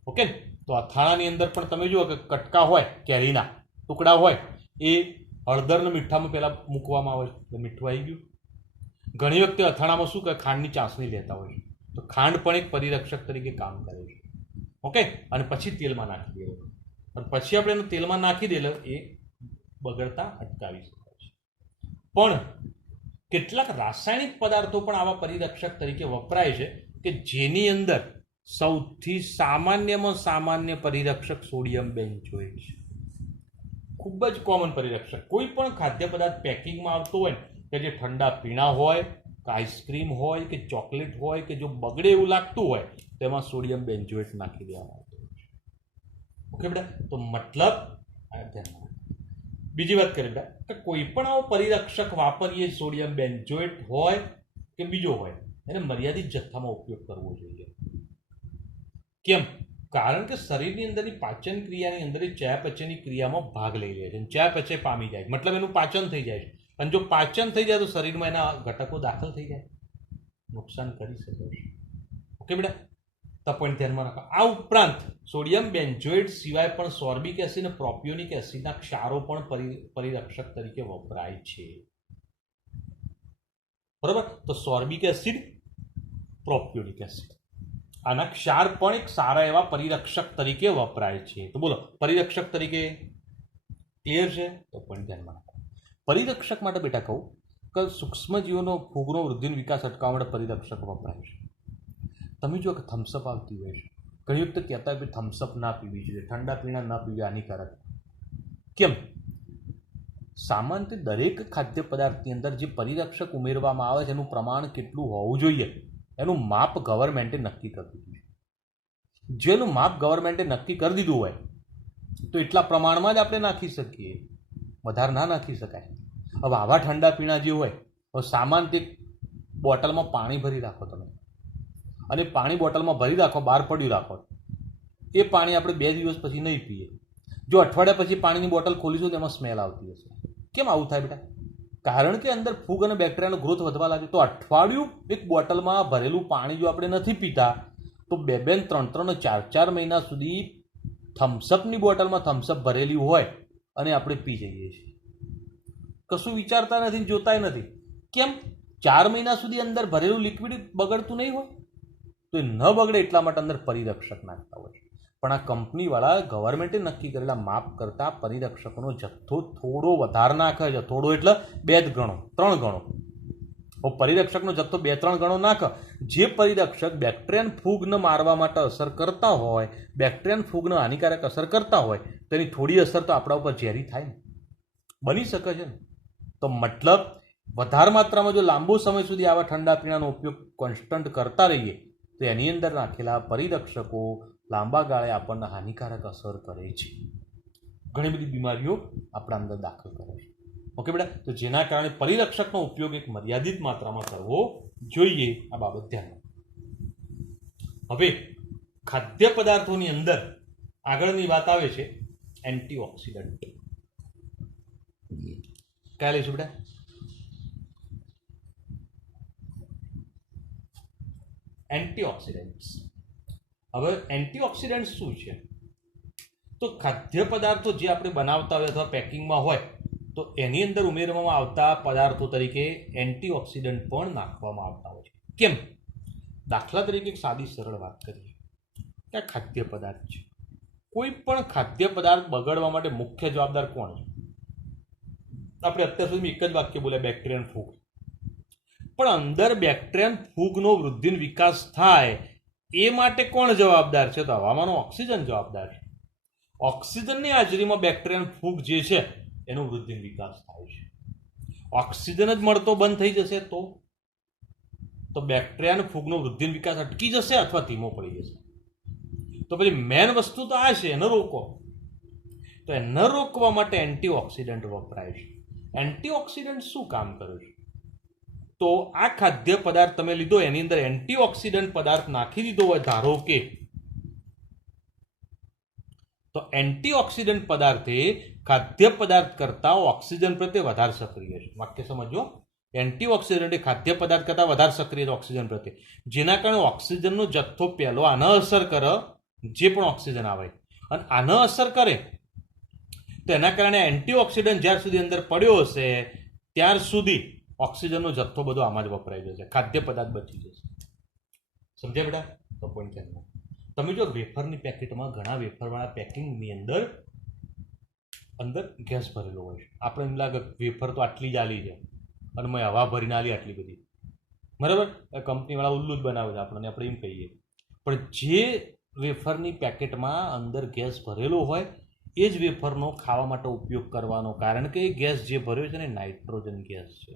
ઓકે, તો અથાણાની અંદર પણ તમે જુઓ કે કટકા હોય, કેરીના ટુકડા હોય, એ હળદરને મીઠામાં પહેલાં મૂકવામાં આવે છે, એટલે મીઠું આવી ગયું. ઘણી વખતે અથાણામાં શું કરે, ખાંડની ચાસણી લેતા હોય છે, તો ખાંડ પણ એક પરિરક્ષક તરીકે કામ કરે છે. ઓકે, અને પછી તેલમાં નાખી દેવું, અને પછી આપણે એને તેલમાં નાખી દે એ બગડતા અટકાવી શકાય છે. પણ કેટલાક રાસાયણિક પદાર્થો પણ આવા પરિરક્ષક તરીકે વપરાય છે કે જેની અંદર સૌથી સામાન્યમાં સામાન્ય પરિરક્ષક સોડિયમ બેન્ઝોએટ છે. ખૂબ જ કોમન પરિરક્ષક. કોઈ પણ ખાદ્ય પદાર્થ પેકિંગમાં આવતો હોય કે જે ઠંડા પીણા હોય કે આઈસ્ક્રીમ હોય કે ચોકલેટ હોય કે જો બગડે એવું લાગતું હોય તેમાં સોડિયમ બેન્ઝોએટ નાખી દેવામાં આવતું હોય છે. ઓકે બેટા, તો મતલબ ધ્યાન. બીજી વાત કરીએ બેટા કે કોઈ પણ આવો પરિરક્ષક વાપરીએ સોડિયમ બેન્ઝોએટ હોય કે બીજો હોય એને મર્યાદિત જથ્થામાં ઉપયોગ કરવો જોઈએ. કેમ? કારણ કે શરીરની અંદરની પાચન ક્રિયાની અંદર ચયાપચયની ક્રિયામાં ભાગ લઈ લે છે, ચયાપચય પામી જાય, મતલબ એનું પાચન થઈ જાય છે. અને જો પાચન થઈ જાય તો શરીરમાં એના ઘટકો દાખલ થઈ જાય, નુકસાન કરી શકે છે. ઓકે બેટા, તો પોઈન્ટ ધ્યાનમાં રાખો. આ ઉપરાંત સોડિયમ બેન્ઝોએટ સિવાય પણ સોર્બિક એસિડ અને પ્રોપિયોનિક એસિડના ક્ષારો પણ પરિરક્ષક તરીકે વપરાય છે. બરાબર, તો સોર્બિક એસિડ, પ્રોપિયોનિક એસિડ, આના ક્ષાર પણ એક સારા એવા પરિરક્ષક તરીકે વપરાય છે. તો બોલો, પરિરક્ષક તરીકે ક્લિયર છે? તો પણ ધ્યાનમાં રાખો. પરિરક્ષક માટે બેટા કહું કે સૂક્ષ્મજીવોનો ફૂગનો વૃદ્ધિ વિકાસ અટકાવવા માટે પરિરક્ષક વપરાય છે. તમે જો કે થમ્સઅપ આવતી હોય છે, ઘણી વખતે કહેતા હોય થમ્સઅપ ના પીવી જોઈએ, ઠંડા પીણા ના પીવી, હાનિકારક. કેમ? સામાન્ય દરેક ખાદ્ય પદાર્થની અંદર જે પરિરક્ષક ઉમેરવામાં આવે છે એનું પ્રમાણ કેટલું હોવું જોઈએ એનું માપ ગવર્મેન્ટે નક્કી કરી દીધું છે. જેનું માપ ગવર્મેન્ટે નક્કી કરી દીધું હોય તો એટલા પ્રમાણમાં જ આપણે નાખી શકીએ, વધારે ના નાખી શકાય. હવે આવા ઠંડા પીણા જે હોય, હવે સામાન્ય બોટલમાં પાણી ભરી રાખો તમે, અને પાણી બોટલમાં ભરી રાખો, બહાર પડ્યું રાખો, એ પાણી આપણે 2 દિવસ પછી નહીં પીએ. જો અઠવાડિયા પછી પાણીની બોટલ ખોલીશું તો એમાં સ્મેલ આવતી હશે. કેમ આવું થાય બેટા? કારણ કે અંદર ફૂગ અને બેક્ટેરિયાનો ગ્રોથ વધવા લાગે. તો અઠવાડિયું એક બોટલમાં ભરેલું પાણી જો આપણે નથી પીતા તો 2-2, 3-3, 4-4 મહિના સુધી થમ્સઅપની બોટલમાં થમ્સઅપ ભરેલી હોય અને આપણે પી જઈએ છીએ. કશું વિચારતા નથી, જોતા નથી. કેમ? 4 મહિના સુધી અંદર ભરેલું લિક્વિડ બગડતું નહીં હોય? તો એ ન બગડે એટલા માટે અંદર પરિરક્ષક નાખતા હોય છે. પણ આ કંપનીવાળા ગવર્મેન્ટે નક્કી કરેલા માપ કરતાં પરિરક્ષકોનો જથ્થો થોડો વધારે નાખે છે. થોડો એટલે 2 ગણો, 3 ગણો. પરિરક્ષકનો જથ્થો 2-3 ગણો નાખે. જે પરિરક્ષક બેક્ટેરિયન ફૂગને મારવા માટે અસર કરતા હોય, બેક્ટેરિયન ફૂગને હાનિકારક અસર કરતા હોય, તેની થોડી અસર તો આપણા ઉપર ઝેરી થાય ને, બની શકે છે ને. તો મતલબ વધારે માત્રામાં જો લાંબો સમય સુધી આવા ઠંડા પીણાનો ઉપયોગ કોન્સ્ટન્ટ કરતા રહીએ તો એની અંદર નાખેલા પરિરક્ષકો લાંબા ગાળે આપણને હાનિકારક અસર કરે છે, ઘણી બધી બીમારીઓ આપણા અંદર દાખલ કરે છે. ઓકે બેટા, તો જેના કારણે પરિરક્ષકનો ઉપયોગ એક મર્યાદિત માત્રામાં કરવો જોઈએ. આ બાબત ધ્યાનમાં. હવે ખાદ્ય પદાર્થોની અંદર આગળની વાત આવે છે એન્ટીઓક્સિડન્ટ. કયા લઈશું બેટા? એન્ટીઓક્સિડન્ટ્સ. હવે એન્ટીઓક્સિડન્ટ શું છે? તો ખાદ્ય પદાર્થો જે આપણે બનાવતા હોય અથવા પેકિંગમાં હોય તો એની અંદર ઉમેરવામાં આવતા પદાર્થો તરીકે એન્ટીઓક્સિડન્ટ પણ નાખવામાં આવતા હોય છે. કેમ? દાખલા તરીકે એક સાદી સરળ વાત કરીએ કે આ ખાદ્ય પદાર્થ છે. કોઈ પણ ખાદ્ય પદાર્થ બગડવા માટે મુખ્ય જવાબદાર કોણ છે? આપણે અત્યાર સુધી એક જ વાક્ય બોલ્યા, બેક્ટેરિયન ફૂગ. પણ અંદર બેક્ટેરિયન ફૂગનો વૃદ્ધિ વિકાસ થાય એ માટે કોણ જવાબદાર છે? તો હવામાનો ઓક્સિજન જવાબદાર છે. ઓક્સિજનની હાજરીમાં બેક્ટેરિયન ફૂગ જે છે એનો વૃદ્ધિ વિકાસ થાય છે. ઓક્સિજન જ મળતો બંધ થઈ જશે તો બેક્ટેરિયા ફૂગનો વૃદ્ધિ વિકાસ અટકી જશે અથવા ધીમો પડી જશે. તો પછી મેન વસ્તુ તો આ છે, એને રોકો. તો એને રોકવા માટે એન્ટીઓક્સિડન્ટ વપરાય છે. એન્ટીઓક્સિડન્ટ શું કામ કરે છે? તો આ ખાદ્ય પદાર્થ તમે લીધો, એની અંદર એન્ટીઓક્સિડન્ટ પદાર્થ નાખી દીધો હોય, ધારો કે, તો એન્ટીઓક્સિડન્ટ પદાર્થે ખાદ્ય પદાર્થ કરતા ઓક્સિજન પ્રત્યે વધારે સક્રિય છે. વાક્ય સમજો. એન્ટીઓક્સિડન્ટ એ ખાદ્ય પદાર્થ કરતા વધારે સક્રિય છે ઓક્સિજન પ્રત્યે, જેના કારણે ઓક્સિજનનો જથ્થો પહેલો આને અસર કરે, જે પણ ઓક્સિજન આવે, અને આને અસર કરે તો એના કારણે એન્ટીઓક્સિડન્ટ જ્યાર સુધી અંદર પડ્યો હશે ત્યાર સુધી ઓક્સિજનનો જથ્થો બધો આમાં જ વપરાઈ જશે, ખાદ્ય પદાર્થ બચી જશે. સમજ્યા બેટા? તો પોઈન્ટ ધ્યાનમાં. તમે જો વેફરની પેકેટમાં ઘણા વેફરવાળા પેકિંગની અંદર ગેસ ભરેલો હોય છે. આપણે એમ લાગે વેફર તો આટલી જ આલી છે અને મેં હવા ભરીને આલી આટલી બધી, બરાબર? કંપનીવાળા ઉલ્લુ જ બનાવે છે આપણને, આપણે એમ કહીએ. પણ જે વેફરની પેકેટમાં અંદર ગેસ ભરેલો હોય એ જ વેફરનો ખાવા માટે ઉપયોગ કરવાનો, કારણ કે એ ગેસ જે ભર્યો છે ને નાઇટ્રોજન ગેસ છે.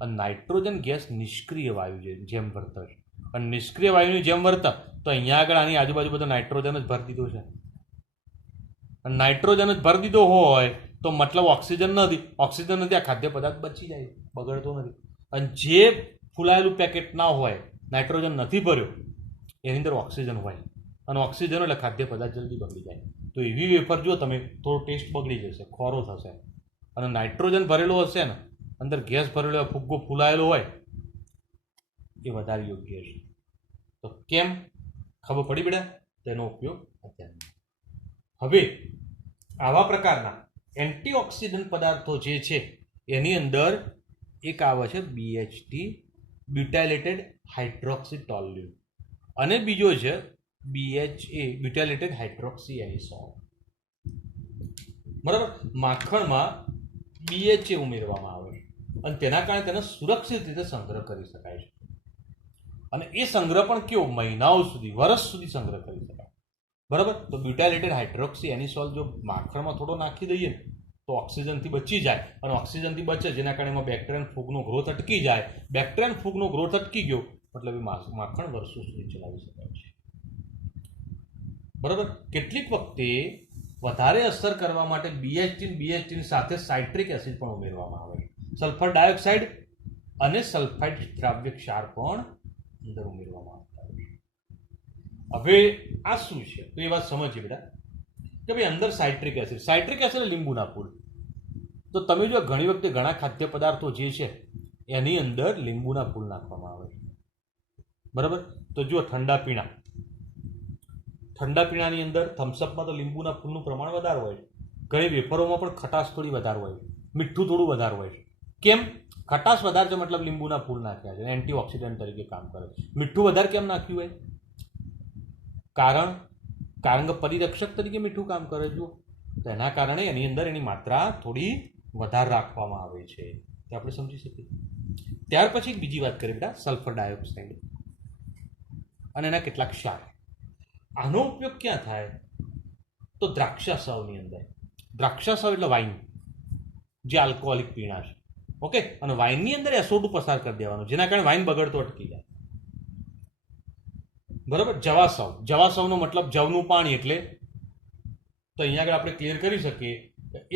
અને નાઇટ્રોજન ગેસ નિષ્ક્રિય વાયુ છે, જેમ વર્તે છે. અને નિષ્ક્રિય વાયુની જેમ વર્તે તો અહીંયા આગળ આની આજુબાજુ બધો નાઇટ્રોજન જ ભરી દીધો છે. અને નાઇટ્રોજન જ ભરી દીધો હોય તો મતલબ ઓક્સિજન નથી, આ ખાદ્ય પદાર્થ બચી જાય, બગડતો નથી. અને જે ફૂલાયેલું પેકેટ ના હોય, નાઇટ્રોજન નથી ભર્યો, એની અંદર ઓક્સિજન હોય, અને ઓક્સિજન એટલે ખાદ્ય પદાર્થ જલ્દી બગડી જાય. તો એવી વેફર જો તમે થોડો ટેસ્ટ બગડી જશે, ખોરો થશે. અને નાઇટ્રોજન ભરેલો હશે ને, અંદર ગેસ ભરેલો હોય, ફુગ્ગો ફૂલાયેલો હોય, એ વધારે યોગ્ય છે. તો કેમ ખબર પડી બેટા? તેનો ઉપયોગ અત્યારે. હવે આવા પ્રકારના એન્ટીઓક્સિડન્ટ પદાર્થો જે છે એની અંદર એક આવે છે BHT, બ્યુટાઇલેટેડ હાઇડ્રોક્સી ટોલ્યુએન્ટ, અને બીજો છે BHA, બ્યુટાઇલેટેડ હાઇડ્રોક્સી એનિસોલ. બરાબર. માખણમાં BHA ઉમેરવામાં આવે છે અને તેના કારણે તેને સુરક્ષિત રીતે સંગ્રહ કરી શકાય છે. અને એ સંગ્રહ પણ કેવો? મહિનાઓ સુધી, વર્ષ સુધી સંગ્રહ કરી શકાય. બરાબર. તો બ્યુટાઇલેટેડ હાઇડ્રોક્સી એનિસોલ જો માખણમાં થોડો નાખી દઈએ ને તો ઓક્સિજનથી બચી જાય, અને ઓક્સિજનથી બચે જેના કારણે એમાં બેક્ટેરિયન ફૂગનો ગ્રોથ અટકી જાય. બેક્ટેરિયન ફૂગનો ગ્રોથ અટકી ગયો મતલબ એ માખણ વર્ષો સુધી ચલાવી શકાય છે. બરાબર. કેટલીક વખતે વધારે અસર કરવા માટે BHT સાથે સાઇટ્રિક એસિડ પણ ઉમેરવામાં આવે છે. સલ્ફર ડાયોક્સાઇડ અને સલ્ફાઇડ દ્રાવ્ય ક્ષાર પણ અંદર ઉમેરવામાં આવતા હોય છે. હવે આ શું છે તો એ વાત સમજીએ બેટા કે ભાઈ અંદર સાઇટ્રિક એસિડ એટલે લીંબુના ફૂલ. તો તમે જો ઘણી વખતે ઘણા ખાદ્ય પદાર્થો જે છે એની અંદર લીંબુના ફૂલ નાખવામાં આવે છે. બરાબર. તો જુઓ ઠંડા પીણાની અંદર થમ્સઅપમાં તો લીંબુના ફૂલનું પ્રમાણ વધારે હોય છે. ઘણી વેફરોમાં પણ ખટાશ થોડી વધારે હોય છે, મીઠું થોડું વધારે હોય છે. કેમ? ખટાશ વધારે છે મતલબ લીંબુના ફૂલ નાખ્યા છે, એન્ટીઓક્સિડન્ટ તરીકે કામ કરે છે. મીઠું વધારે કેમ નાખ્યું હોય? કારણ કે પરિરક્ષક તરીકે મીઠું કામ કરે. જુઓ, તેના કારણે એની અંદર એની માત્રા થોડી વધારે રાખવામાં આવે છે, તે આપણે સમજી શકીએ. ત્યાર પછી બીજી વાત કરીએ બેટા, સલ્ફર ડાયોક્સાઇડ અને એના કેટલાક ક્ષાર. આનો ઉપયોગ ક્યાં થાય? તો દ્રાક્ષાસાવની અંદર. દ્રાક્ષાસાવ એટલે વાઇન, જે આલ્કોહોલિક પીણા છે. ઓકે. અને વાઇનની અંદર SO2 પસાર કરી દેવાનો, જેના કારણે વાઇન બગડતો અટકી જાય. બરાબર. જવાસવનો મતલબ જવનું પાણી, એટલે તો અહીંયા આગળ આપણે ક્લિયર કરી શકીએ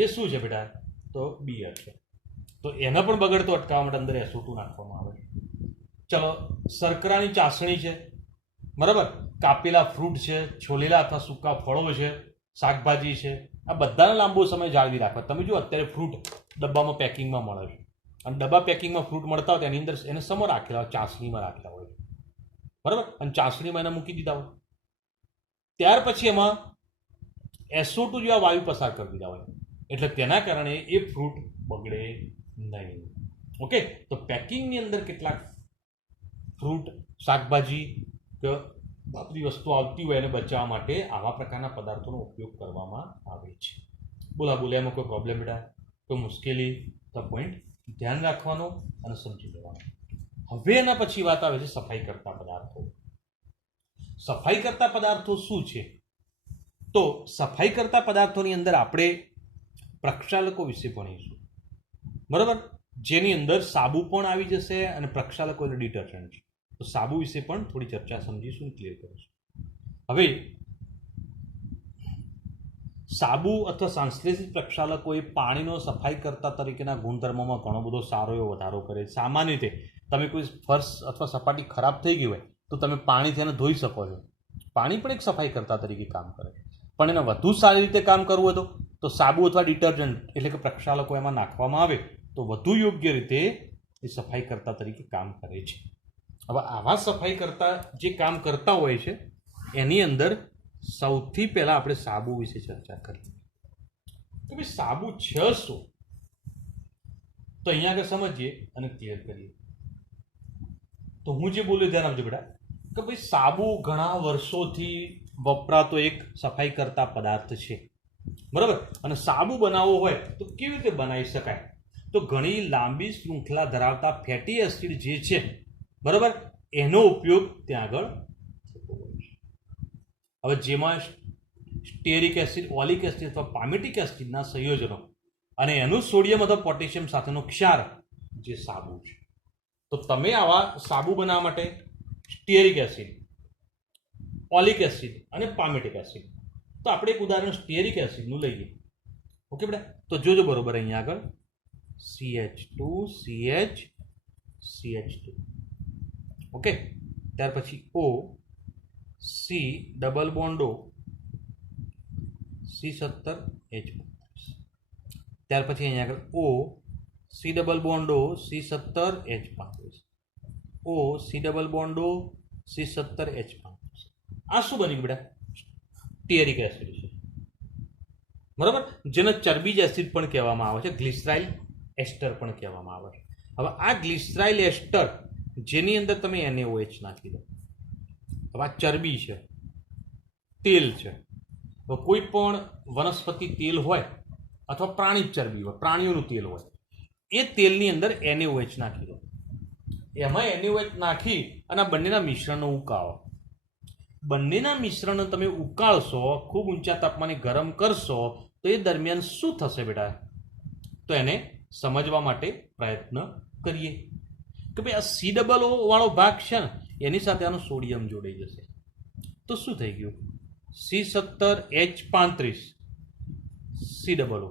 એ શું છે બેટા? તો બિયર છે. તો એને પણ બગડતો અટકાવવા માટે અંદર SO2 નાખવામાં આવે. ચલો, શર્કરાની ચાસણી છે. બરાબર. કાપેલા ફ્રૂટ છે, છોલેલા અથવા સૂકા ફળો છે, શાકભાજી છે, આ બધાને લાંબો સમય જાળવી રાખવા. તમે જો અત્યારે ફ્રૂટ ડબ્બામાં પેકિંગમાં મળે છે, અને ડબ્બા પેકિંગમાં ફ્રૂટ મળતા હોય તેની અંદર એને સમો રાખેલા હોય, ચાસણીમાં રાખેલા હોય. બરાબર. અને ચાસણીમાં એને મૂકી દીધા હોય, ત્યાર પછી એમાં SO2 જેવા વાયુ પસાર કરી દીધા હોય, એટલે તેના કારણે એ ફ્રૂટ બગડે નહીં. ઓકે. તો પેકિંગની અંદર કેટલાક ફ્રૂટ, શાકભાજી કે બધી વસ્તુ આવતી હોય એને બચાવવા માટે આવા પ્રકારના પદાર્થોનો ઉપયોગ કરવામાં આવે છે. બોલો એમાં કોઈ પ્રોબ્લેમ બેટા? કોઈ મુશ્કેલી? તો પોઈન્ટ ધ્યાન રાખવાનો અને સમજી લેવાનો. હવે એના પછી વાત આવે છે સફાઈ કરતા પદાર્થો. સફાઈ કરતા પદાર્થો શું છે? તો સફાઈ કરતા પદાર્થોની અંદર આપણે પ્રક્ષાલકો વિશે ભણીશું. બરાબર. જેની અંદર સાબુ પણ આવી જશે અને પ્રક્ષાલકો એટલે ડિટર્જન્ટ છે. તો સાબુ વિશે પણ થોડી ચર્ચા સમજીશું, ક્લિયર કરીશું. હવે સાબુ અથવા સંશ્લેષિત પ્રક્ષાલકો એ પાણીનો સફાઈ કરતા તરીકેના ગુણધર્મોમાં ઘણો બધો સારો એવો વધારો કરે છે. સામાન્ય રીતે તમે કોઈ ફર્શ અથવા સપાટી ખરાબ થઈ ગઈ હોય તો તમે પાણીથી એને ધોઈ શકો છો. પાણી પણ એક સફાઈ કરતા તરીકે કામ કરે છે. પણ એને વધુ સારી રીતે કામ કરવું હોય તો સાબુ અથવા ડિટર્જન્ટ એટલે કે પ્રક્ષાલકો એમાં નાખવામાં આવે તો વધુ યોગ્ય રીતે એ સફાઈ કરતા તરીકે કામ કરે છે. હવે આવા સફાઈ કરતા જે કામ કરતા હોય છે એની અંદર સૌથી પહેલા આપણે સાબુ વિશે ચર્ચા કરીએ. તો ભાઈ સાબુ છે શું? તો અહીંયા આગળ સમજીએ અને ક્લિયર કરીએ. તો હું જે બોલ્યો ધ્યાન આપજો બેટા કે ભાઈ સાબુ ઘણા વર્ષોથી વપરાતો એક સફાઈ કરતા પદાર્થ છે. બરાબર. અને સાબુ બનાવવો હોય તો કેવી રીતે બનાવી શકાય? તો ઘણી લાંબી શૃંખલા ધરાવતા ફેટી એસિડ જે છે, બરાબર, એનો ઉપયોગ ત્યાં આગળ થતો હોય છે. હવે જેમાં સ્ટેરિક એસિડ, ઓલિક એસિડ અથવા પામેટિક એસિડના સંયોજનો અને એનું સોડિયમ અથવા પોટેશિયમ સાથેનો ક્ષાર જે સાબુ છે. તો તમે આવા સાબુ બનાવવા માટે સ્ટેરિક એસિડ, ઓલિક એસિડ અને પામેટિક એસિડ તો આપણે એક ઉદાહરણ સ્ટીયરિક એસિડનું લઈએ. ઓકે બેટા, તો જોજો બરોબર અહીંયા આગળ CH2CH ઓકે, ત્યાર પછી O C double bond O C17H, ત્યાર પછી અહીંયા આગળ O C double bond O C17H35, O C double bond O C17H35. આ શું બન્યું બેટા? સ્ટીયરિક એસિડ છે, બરાબર, જેને ચરબીજ એસિડ પણ કહેવામાં આવે છે, ગ્લિસરાઇલ એસ્ટર પણ કહેવામાં આવે છે. હવે આ ગ્લિસરાઇલ એસ્ટર જેની અંદર તમે NaOH નાખી દો, હવે આ ચરબી છે, તેલ છે. હવે કોઈ પણ વનસ્પતિ તેલ હોય અથવા પ્રાણી ચરબી હોય, પ્રાણીઓનું તેલ હોય, એ તેલની અંદર NaOH નાખી દો. એમાં NaOH નાખી અને આ બંનેના મિશ્રણનો ઉકાળો. બંનેના મિશ્રણને તમે ઉકાળશો, ખૂબ ઊંચા તાપમાને ગરમ કરશો, તો એ દરમિયાન શું થશે બેટા? તો એને સમજવા માટે પ્રયત્ન કરીએ કે ભાઈ આ C વાળો ભાગ છે ને, એની સાથે આનું સોડિયમ જોડાઈ જશે. તો શું થઈ ગયું? C17H35 C વાળો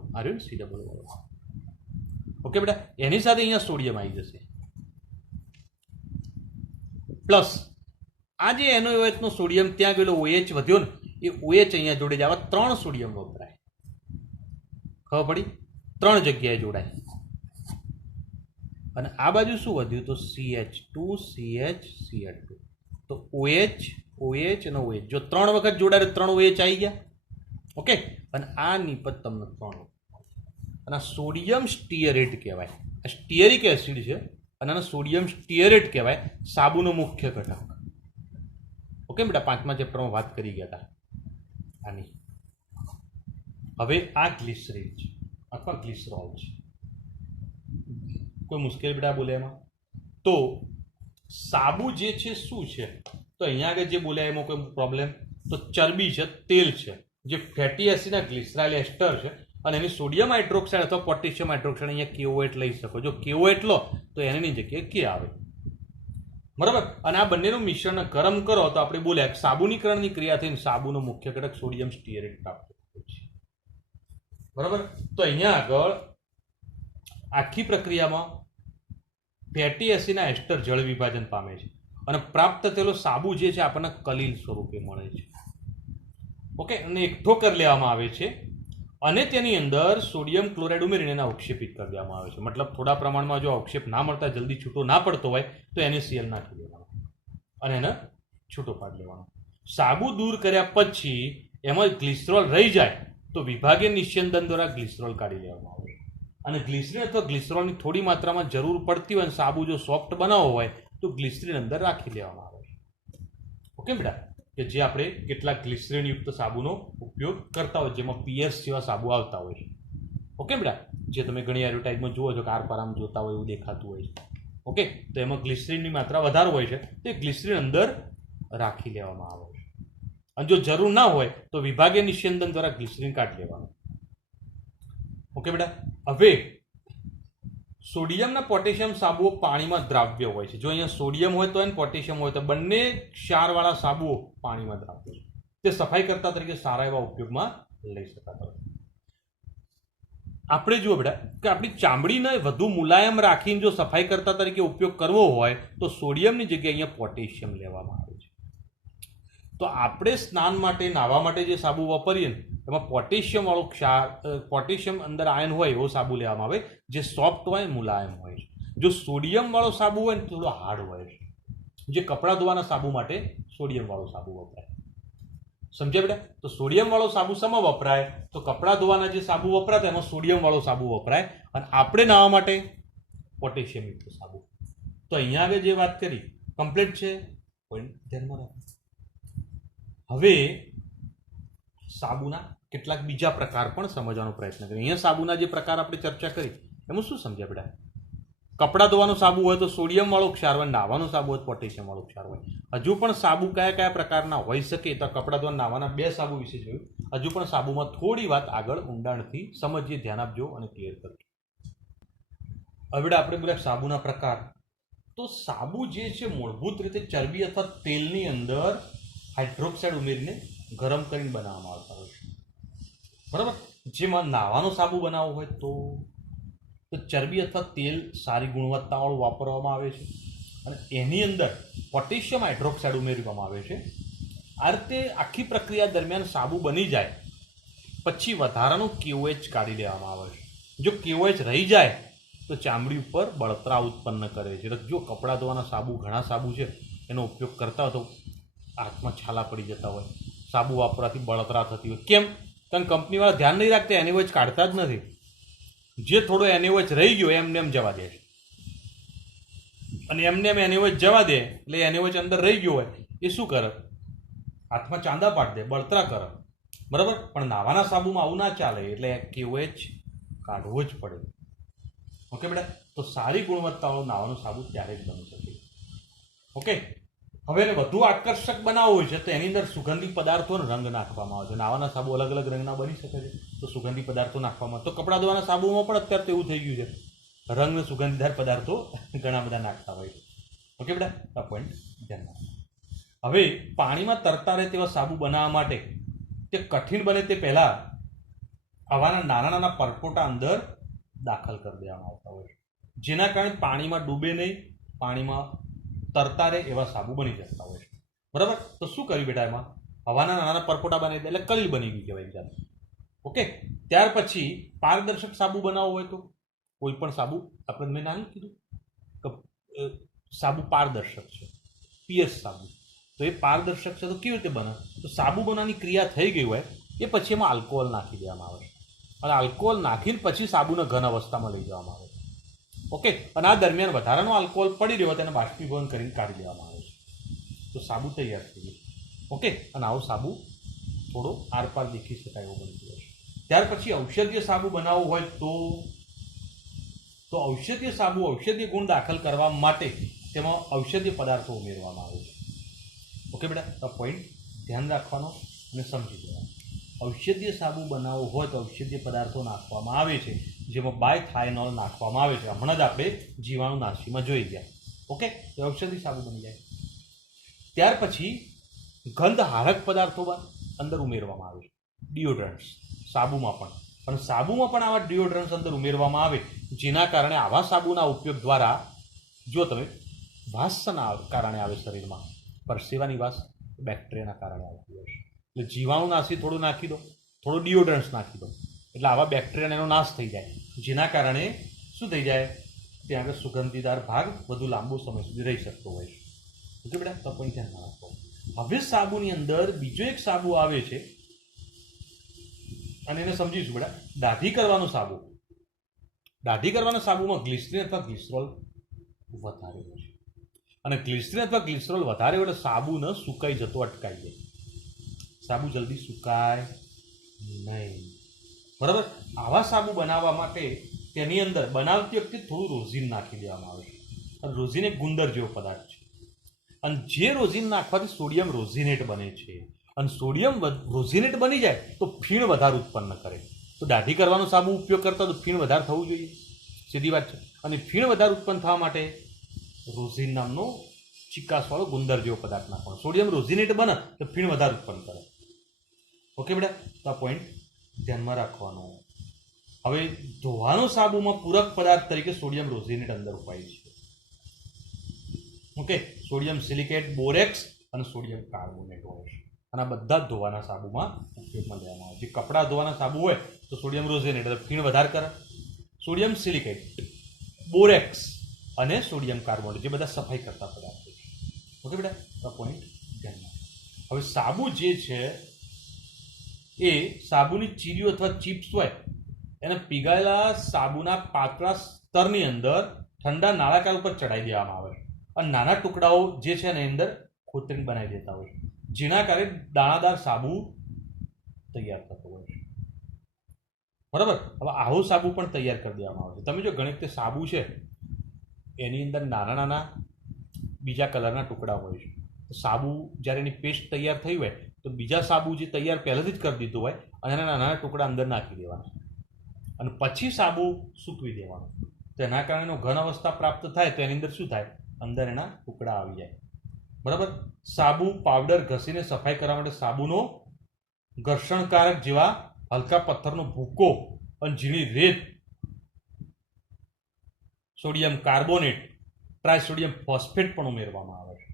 ઓકે બેટા, એની સાથે અહીંયા સોડિયમ આવી જશે. પ્લસ આ જે NaOH નો સોડિયમ ત્યાં ગયેલો OH વધ્યો ને, એ OH અહીંયા જોડે જવા 3 સોડિયમ વપરાય. ખબર પડી? 3 જગ્યાએ જોડાય. અને આ બાજુ શું વધ્યું? તો CH2CH તો OH અને OH જો 3 વખત જોડાય 3 OH આવી ગયા. ઓકે, અને આ નિપજ તમને 3, અને આ સોડિયમ સ્ટીયરેટ કહેવાય. આ સ્ટીયરિક એસિડ છે અને આને સોડિયમ સ્ટીયરેટ કહેવાય, સાબુનો મુખ્ય ઘટક. ઓકે બેટા, 5મા ચેપ્ટરમાં વાત કરી ગયા હતા આની. હવે આ ગ્લિસરીન છે અથવા ગ્લિસરોલ છે. કોઈ મુશ્કેલ બેટા બોલે એમાં? તો સાબુ જે છે શું છે? તો અહીંયા આગળ જે બોલ્યા એમાં કોઈ પ્રોબ્લેમ? તો ચરબી છે, તેલ છે, જે ફેટી એસિડના ગ્લિસરાઇલ એસ્ટર છે, અને એની સોડિયમ હાઇડ્રોક્સાઇડ અથવા પોટેશિયમ હાઇડ્રોક્સાઇડ અહીંયા KOH લઈ શકો. જો KOH લો તો એની જગ્યાએ K આવે, બરાબર. અને આ બંનેનું મિશ્રણ ગરમ કરો તો આપણે બોલ્યા સાબુનીકરણની ક્રિયા થઈને સાબુનો મુખ્ય ઘટક સોડિયમ સ્ટીયરેટ પ્રાપ્ત થાય છે, બરાબર. તો અહીંયા આગળ આખી પ્રક્રિયામાં ફેટી એસિડના એસ્ટર જળ વિભાજન પામે છે અને પ્રાપ્ત થયેલો સાબુ જે છે આપણને કલીલ સ્વરૂપે મળે છે. ઓકે, અને એકઠો કરી લેવામાં આવે છે અને તેની અંદર સોડિયમ ક્લોરાઇડ ઉમેરીને એને અવક્ષેપિત કરી દેવામાં આવે છે. મતલબ થોડા પ્રમાણમાં જો અવક્ષેપ ના મળતા, જલ્દી છૂટો ના પડતો હોય તો NaCl નાખી દેવાનો અને એને છૂટો પાડી લેવાનો. સાબુ દૂર કર્યા પછી એમાં ગ્લિસરોલ રહી જાય તો વિભાગીય નિસ્યંદન દ્વારા ગ્લિસરોલ કાઢી લેવામાં આવે. અને ગ્લિસરીન અથવા ગ્લિસરોલની થોડી માત્રામાં જરૂર પડતી હોય અને સાબુ જો સોફ્ટ બનાવવો હોય તો ગ્લિસરીન અંદર રાખી લેવામાં આવે. ઓકે બેટા, કે જે આપણે કેટલાક ગ્લિસરીન યુક્ત સાબુનો ઉપયોગ કરતા હોય, જેમાં પિયર્સ જેવા સાબુ આવતા હોય છે. ઓકે બેટા, જે તમે ઘણી એડવર્ટાઇઝમાં જુઓ છો, કારપારામ જોતા હોય એવું દેખાતું હોય છે. ઓકે, તો એમાં ગ્લિસરીનની માત્રા વધારે હોય છે, તો એ ગ્લિસરીન અંદર રાખી લેવામાં આવે છે. અને જો જરૂર ના હોય તો વિભાગીય નિસ્યંદન દ્વારા ગ્લિસરીન કાઢી લેવાનું. ઓકે બેટા, હવે સોડિયમના પોટેશિયમ સાબુઓ પાણીમાં દ્રાવ્ય હોય છે. જો અહીંયા સોડિયમ હોય તો એને પોટેશિયમ હોય તો બંને ક્ષારવાળા સાબુઓ પાણીમાં દ્રાવ્ય છે. તે સફાઈ કરતા તરીકે સારા એવા ઉપયોગમાં લઈ શકાતા હોય. આપણે જુઓ બેટા કે આપણી ચામડીને વધુ મુલાયમ રાખીને જો સફાઈ કરતા તરીકે ઉપયોગ કરવો હોય તો સોડિયમની જગ્યાએ અહીંયા પોટેશિયમ લેવામાં આવે છે. તો આપણે સ્નાન માટે, નાહવા માટે જે સાબુ વાપરીએ ને એમાં પોટેશિયમ વાળો પોટેશિયમ અંદર આયન હોય એવો સાબુ લેવામાં આવે, જે સોફ્ટ હોય, મુલાયમ હોય છે. જો સોડિયમ વાળો સાબુ હોય ને થોડો હાર્ડ હોય છે. જે કપડાં ધોવાના સાબુ માટે સોડિયમ વાળો સાબુ વપરાય. સમજ્યા બેટા? તો સોડિયમ વાળો સાબુ શેમાં વપરાય? તો કપડાં ધોવાના જે સાબુ વપરાતા એમાં સોડિયમ વાળો સાબુ વપરાય, અને આપણે નાહવા માટે પોટેશિયમ યુક્ત સાબુ. તો અહીંયા આગળ જે વાત કરી કમ્પ્લીટ છે, પોઈન્ટ ધ્યાનમાં રાખો. હવે સાબુના કેટલાક બીજા પ્રકાર પણ સમજવાનો પ્રયત્ન કરીએ. અહીંયા સાબુના જે પ્રકાર આપણે ચર્ચા કરી એમાં શું સમજ્યા બેટા? કપડાં ધોવાનું સાબુ હોય તો સોડિયમ વાળો ક્ષાર હોય, નાહવાનું સાબુ હોય પોટેશિયમ વાળો ક્ષાર હોય. હજુ પણ સાબુ કયા કયા પ્રકારના હોઈ શકે? તો કપડાં ધોવા, નાહવાના 2 સાબુ વિશે જોયું. હજુ પણ સાબુમાં થોડી વાત આગળ ઊંડાણથી સમજીએ, ધ્યાન આપજો અને ક્લિયર કરજો. હવે આપણે બોલ્યા સાબુના પ્રકાર. તો સાબુ જે છે મૂળભૂત રીતે ચરબી અથવા તેલની અંદર હાઇડ્રોક્સાઇડ ઉમેરીને ગરમ કરીને બનાવવામાં આવતા હોય છે. બરાબર. જેમાં નાવાનો સાબુ બનાવવો હોય તો ચરબી અથવા તેલ સારી ગુણવત્તાવાળું વાપરવામાં આવે છે અને એની અંદર પોટેશિયમ હાઇડ્રોક્સાઇડ ઉમેરવામાં આવે છે. આ રીતે આખી પ્રક્રિયા દરમિયાન સાબુ બની જાય પછી વધારાનું KOH કાઢી લેવામાં આવે છે. જો KOH રહી જાય તો ચામડી ઉપર બળતરા ઉત્પન્ન કરે છે. જો કપડાં ધોવાના સાબુ, ઘણા સાબુ છે એનો ઉપયોગ કરતા હોય તો હાથમાં છાલા પડી જતા હોય, સાબુ વાપરવાથી બળતરા થતી હોય. કેમ? કારણ કંપનીવાળા ધ્યાન નહીં રાખતા, એનએઓએચ કાઢતા જ નથી. જે થોડો એનએઓએચ રહી ગયો એમને એમ જવા દે છે અને એમને એમ એનએઓએચ જવા દે એટલે એનએઓએચ અંદર રહી ગયો હોય એ શું કરે? હાથમાં ચાંદા પાડી દે, બળતરા કરે. બરાબર. પણ નાવાના સાબુમાં આવું ના ચાલે, એટલે KOH કાઢવો જ પડે. ઓકે બેટા. તો સારી ગુણવત્તાવાળું નાવાનું સાબુ ત્યારે જ બની શકે. ઓકે. હવે એને વધુ આકર્ષક બનાવવું હોય છે તો એની અંદર સુગંધી પદાર્થો અને રંગ નાખવામાં આવે છે. નાવાના સાબુ અલગ અલગ રંગના બની શકે છે તો સુગંધી પદાર્થો નાખવામાં આવે. તો કપડાં ધોવાના સાબુમાં પણ અત્યારે તો એવું થઈ ગયું છે, રંગ અને સુગંધીદાર પદાર્થો ઘણા બધા નાખતા હોય છે. ઓકે બેટા, આ પોઈન્ટ ધ્યાનમાં. હવે પાણીમાં તરતા રહે તેવા સાબુ બનાવવા માટે તે કઠિન બને તે પહેલાં આવાના નાના નાના પરપોટા અંદર દાખલ કરી દેવામાં આવતા હોય છે, જેના કારણે પાણીમાં ડૂબે નહીં, પાણીમાં તરતા રહે એવા સાબુ બની જતા હોય છે. બરાબર. તો શું કર્યું બેટા? એમાં હવાના નાના પરપોટા બની એટલે કલીલ બની ગયું કહેવાય એકદમ. ઓકે. ત્યાર પછી પારદર્શક સાબુ બનાવવો હોય તો કોઈ પણ સાબુ, આપણે મેં નાનું કીધું કે સાબુ પારદર્શક છે, પીએસ સાબુ. તો એ પારદર્શક છે તો કેવી રીતે બને? તો સાબુ બનાવવાની ક્રિયા થઈ ગઈ હોય એ પછી એમાં આલ્કોહોલ નાખી દેવામાં આવે અને આલ્કોહોલ નાખીને પછી સાબુને ઘન અવસ્થામાં લઈ જવામાં આવે. ઓકે. અને આ દરમિયાન વધારાનો આલ્કોહોલ પડી રહ્યો તેને બાષ્પીભવન કરીને કાઢી દેવામાં આવે છે. તો સાબુ તૈયાર થઈ ગયો. ઓકે. અને આવો સાબુ થોડો આરપાર દેખી શકાય એવો બની ગયો છે. ત્યાર પછી ઔષધીય સાબુ બનાવવો હોય તો ઔષધીય સાબુ ઔષધીય ગુણ દાખલ કરવા માટે તેમાં ઔષધીય પદાર્થો ઉમેરવામાં આવે છે. ઓકે બેટા, આ પોઈન્ટ ધ્યાન રાખવાનો અને સમજી લેવાનો. ઔષધીય સાબુ બનાવવો હોય તો ઔષધીય પદાર્થો નાખવામાં આવે છે, જેમાં બાયથાયનોલ નાખવામાં આવે છે. હમણાં જ આપણે જીવાણુનાશીમાં જોઈ ગયા. ઓકે. તો ઔષધી સાબુ બની જાય. ત્યાર પછી ગંધહારક પદાર્થો અંદર ઉમેરવામાં આવે છે. ડિયોડ્રન્ટ્સ સાબુમાં પણ સાબુમાં પણ આવા ડિયોડ્રન્ટ્સ અંદર ઉમેરવામાં આવે, જેના કારણે આવા સાબુના ઉપયોગ દ્વારા જો તમે વાસના કારણે આવે શરીરમાં, પરસેવાની વાસ બેક્ટેરિયાના કારણે આવતી હોય છે. એટલે જીવાણુનાશી થોડું નાખી દો, થોડું ડિયોડ્રન્ટ્સ નાખી દો એટલે આવા બેક્ટેરિયાનો એનો નાશ થઈ જાય, જેના કારણે શું થઈ જાય? ત્યાં આગળ સુગંધીદાર ભાગ વધુ લાંબો સમય સુધી રહી શકતો હોય છે. ઓકે બેટા, તો પણ ધ્યાન રાખો. હવે સાબુની અંદર બીજો એક સાબુ આવે છે અને એને સમજીશું બેટા. દાઢી કરવાનો સાબુ. દાઢી કરવાના સાબુમાં ગ્લિસરીન અથવા ગ્લિસરોલ વધારે હોય છે અને ગ્લિસરીન અથવા ગ્લિસરોલ વધારે હોય એટલે સાબુ ન સુકાઈ જતો અટકાઈ જાય. સાબુ જલ્દી સુકાય નહીં. બરાબર. આવા સાબુ બનાવવા માટે તેની અંદર બનાવતી વખતે થોડું રોઝિન નાખી દેવામાં આવે છે. અને રોઝિન એક ગુંદર જેવો પદાર્થ છે અને જે રોઝિન નાખવાથી સોડિયમ રોઝિનેટ બને છે અને સોડિયમ રોઝિનેટ બની જાય તો ફીણ વધારે ઉત્પન્ન કરે. તો દાઢી કરવાનો સાબુ ઉપયોગ કરતા તો ફીણ વધારે થવું જોઈએ, સીધી વાત છે. અને ફીણ વધારે ઉત્પન્ન થવા માટે રોઝિન નામનો ચિકાસવાળો ગુંદર જેવો પદાર્થ નાખવાનો. સોડિયમ રોઝિનેટ બને તો ફીણ વધારે ઉત્પન્ન કરે. ઓકે બેટા, તો આ પોઈન્ટ ધ્યાનમાં રાખવાનો. હવે ધોવાનો સાબુમાં પૂરક પદાર્થ તરીકે સોડિયમ રોઝિનેટ અંદર ઉપાય છે. ઓકે. સોડિયમ સિલિકેટ, બોરેક્સ અને સોડિયમ કાર્બોનેટ હોય છે અને આ બધા જ ધોવાના સાબુમાં ઉપયોગમાં લેવામાં આવે છે. કપડાં ધોવાના સાબુ હોય તો સોડિયમ રોઝિનેટ એટલે ફીણ વધારે કરે, સોડિયમ સિલિકેટ, બોરેક્સ અને સોડિયમ કાર્બોનેટ જે બધા સફાઈ કરતા પદાર્થો છે. ઓકે બેટા, આ પોઈન્ટ ધ્યાનમાં. હવે સાબુ જે છે એ સાબુની ચીરીઓ અથવા ચિપ્સ હોય એને પીગાયેલા સાબુના પાતળા સ્તરની અંદર ઠંડા નાળાકાર ઉપર ચડાવી દેવામાં આવે અને નાના ટુકડાઓ જે છે એની અંદર કોતરી બનાવી દેતા હોય, જેના કારણે દાણાદાર સાબુ તૈયાર થતો હોય છે. બરાબર. હવે આવો સાબુ પણ તૈયાર કરી દેવામાં આવે છે. તમે જો ઘણી વખતે સાબુ છે એની અંદર નાના નાના બીજા કલરના ટુકડા હોય છે. તો સાબુ જ્યારે એની પેસ્ટ તૈયાર થઈ હોય તો બીજા સાબુ જે તૈયાર પહેલેથી જ કરી દીધું હોય અને એના નાના ટુકડા અંદર નાખી દેવાના અને પછી સાબુ સૂકવી દેવાનો. તેના કારણે એનો ઘન અવસ્થા પ્રાપ્ત થાય તો એની અંદર શું થાય? અંદર એના ટુકડા આવી જાય. બરાબર. સાબુ પાવડર ઘસીને સફાઈ કરવા માટે સાબુનો ઘર્ષણકારક જેવા હલકા પથ્થરનો ભૂકો અને ઝીણી રેત, સોડિયમ કાર્બોનેટ, ટ્રાયસોડિયમ ફોસ્ફેટ પણ ઉમેરવામાં આવે છે.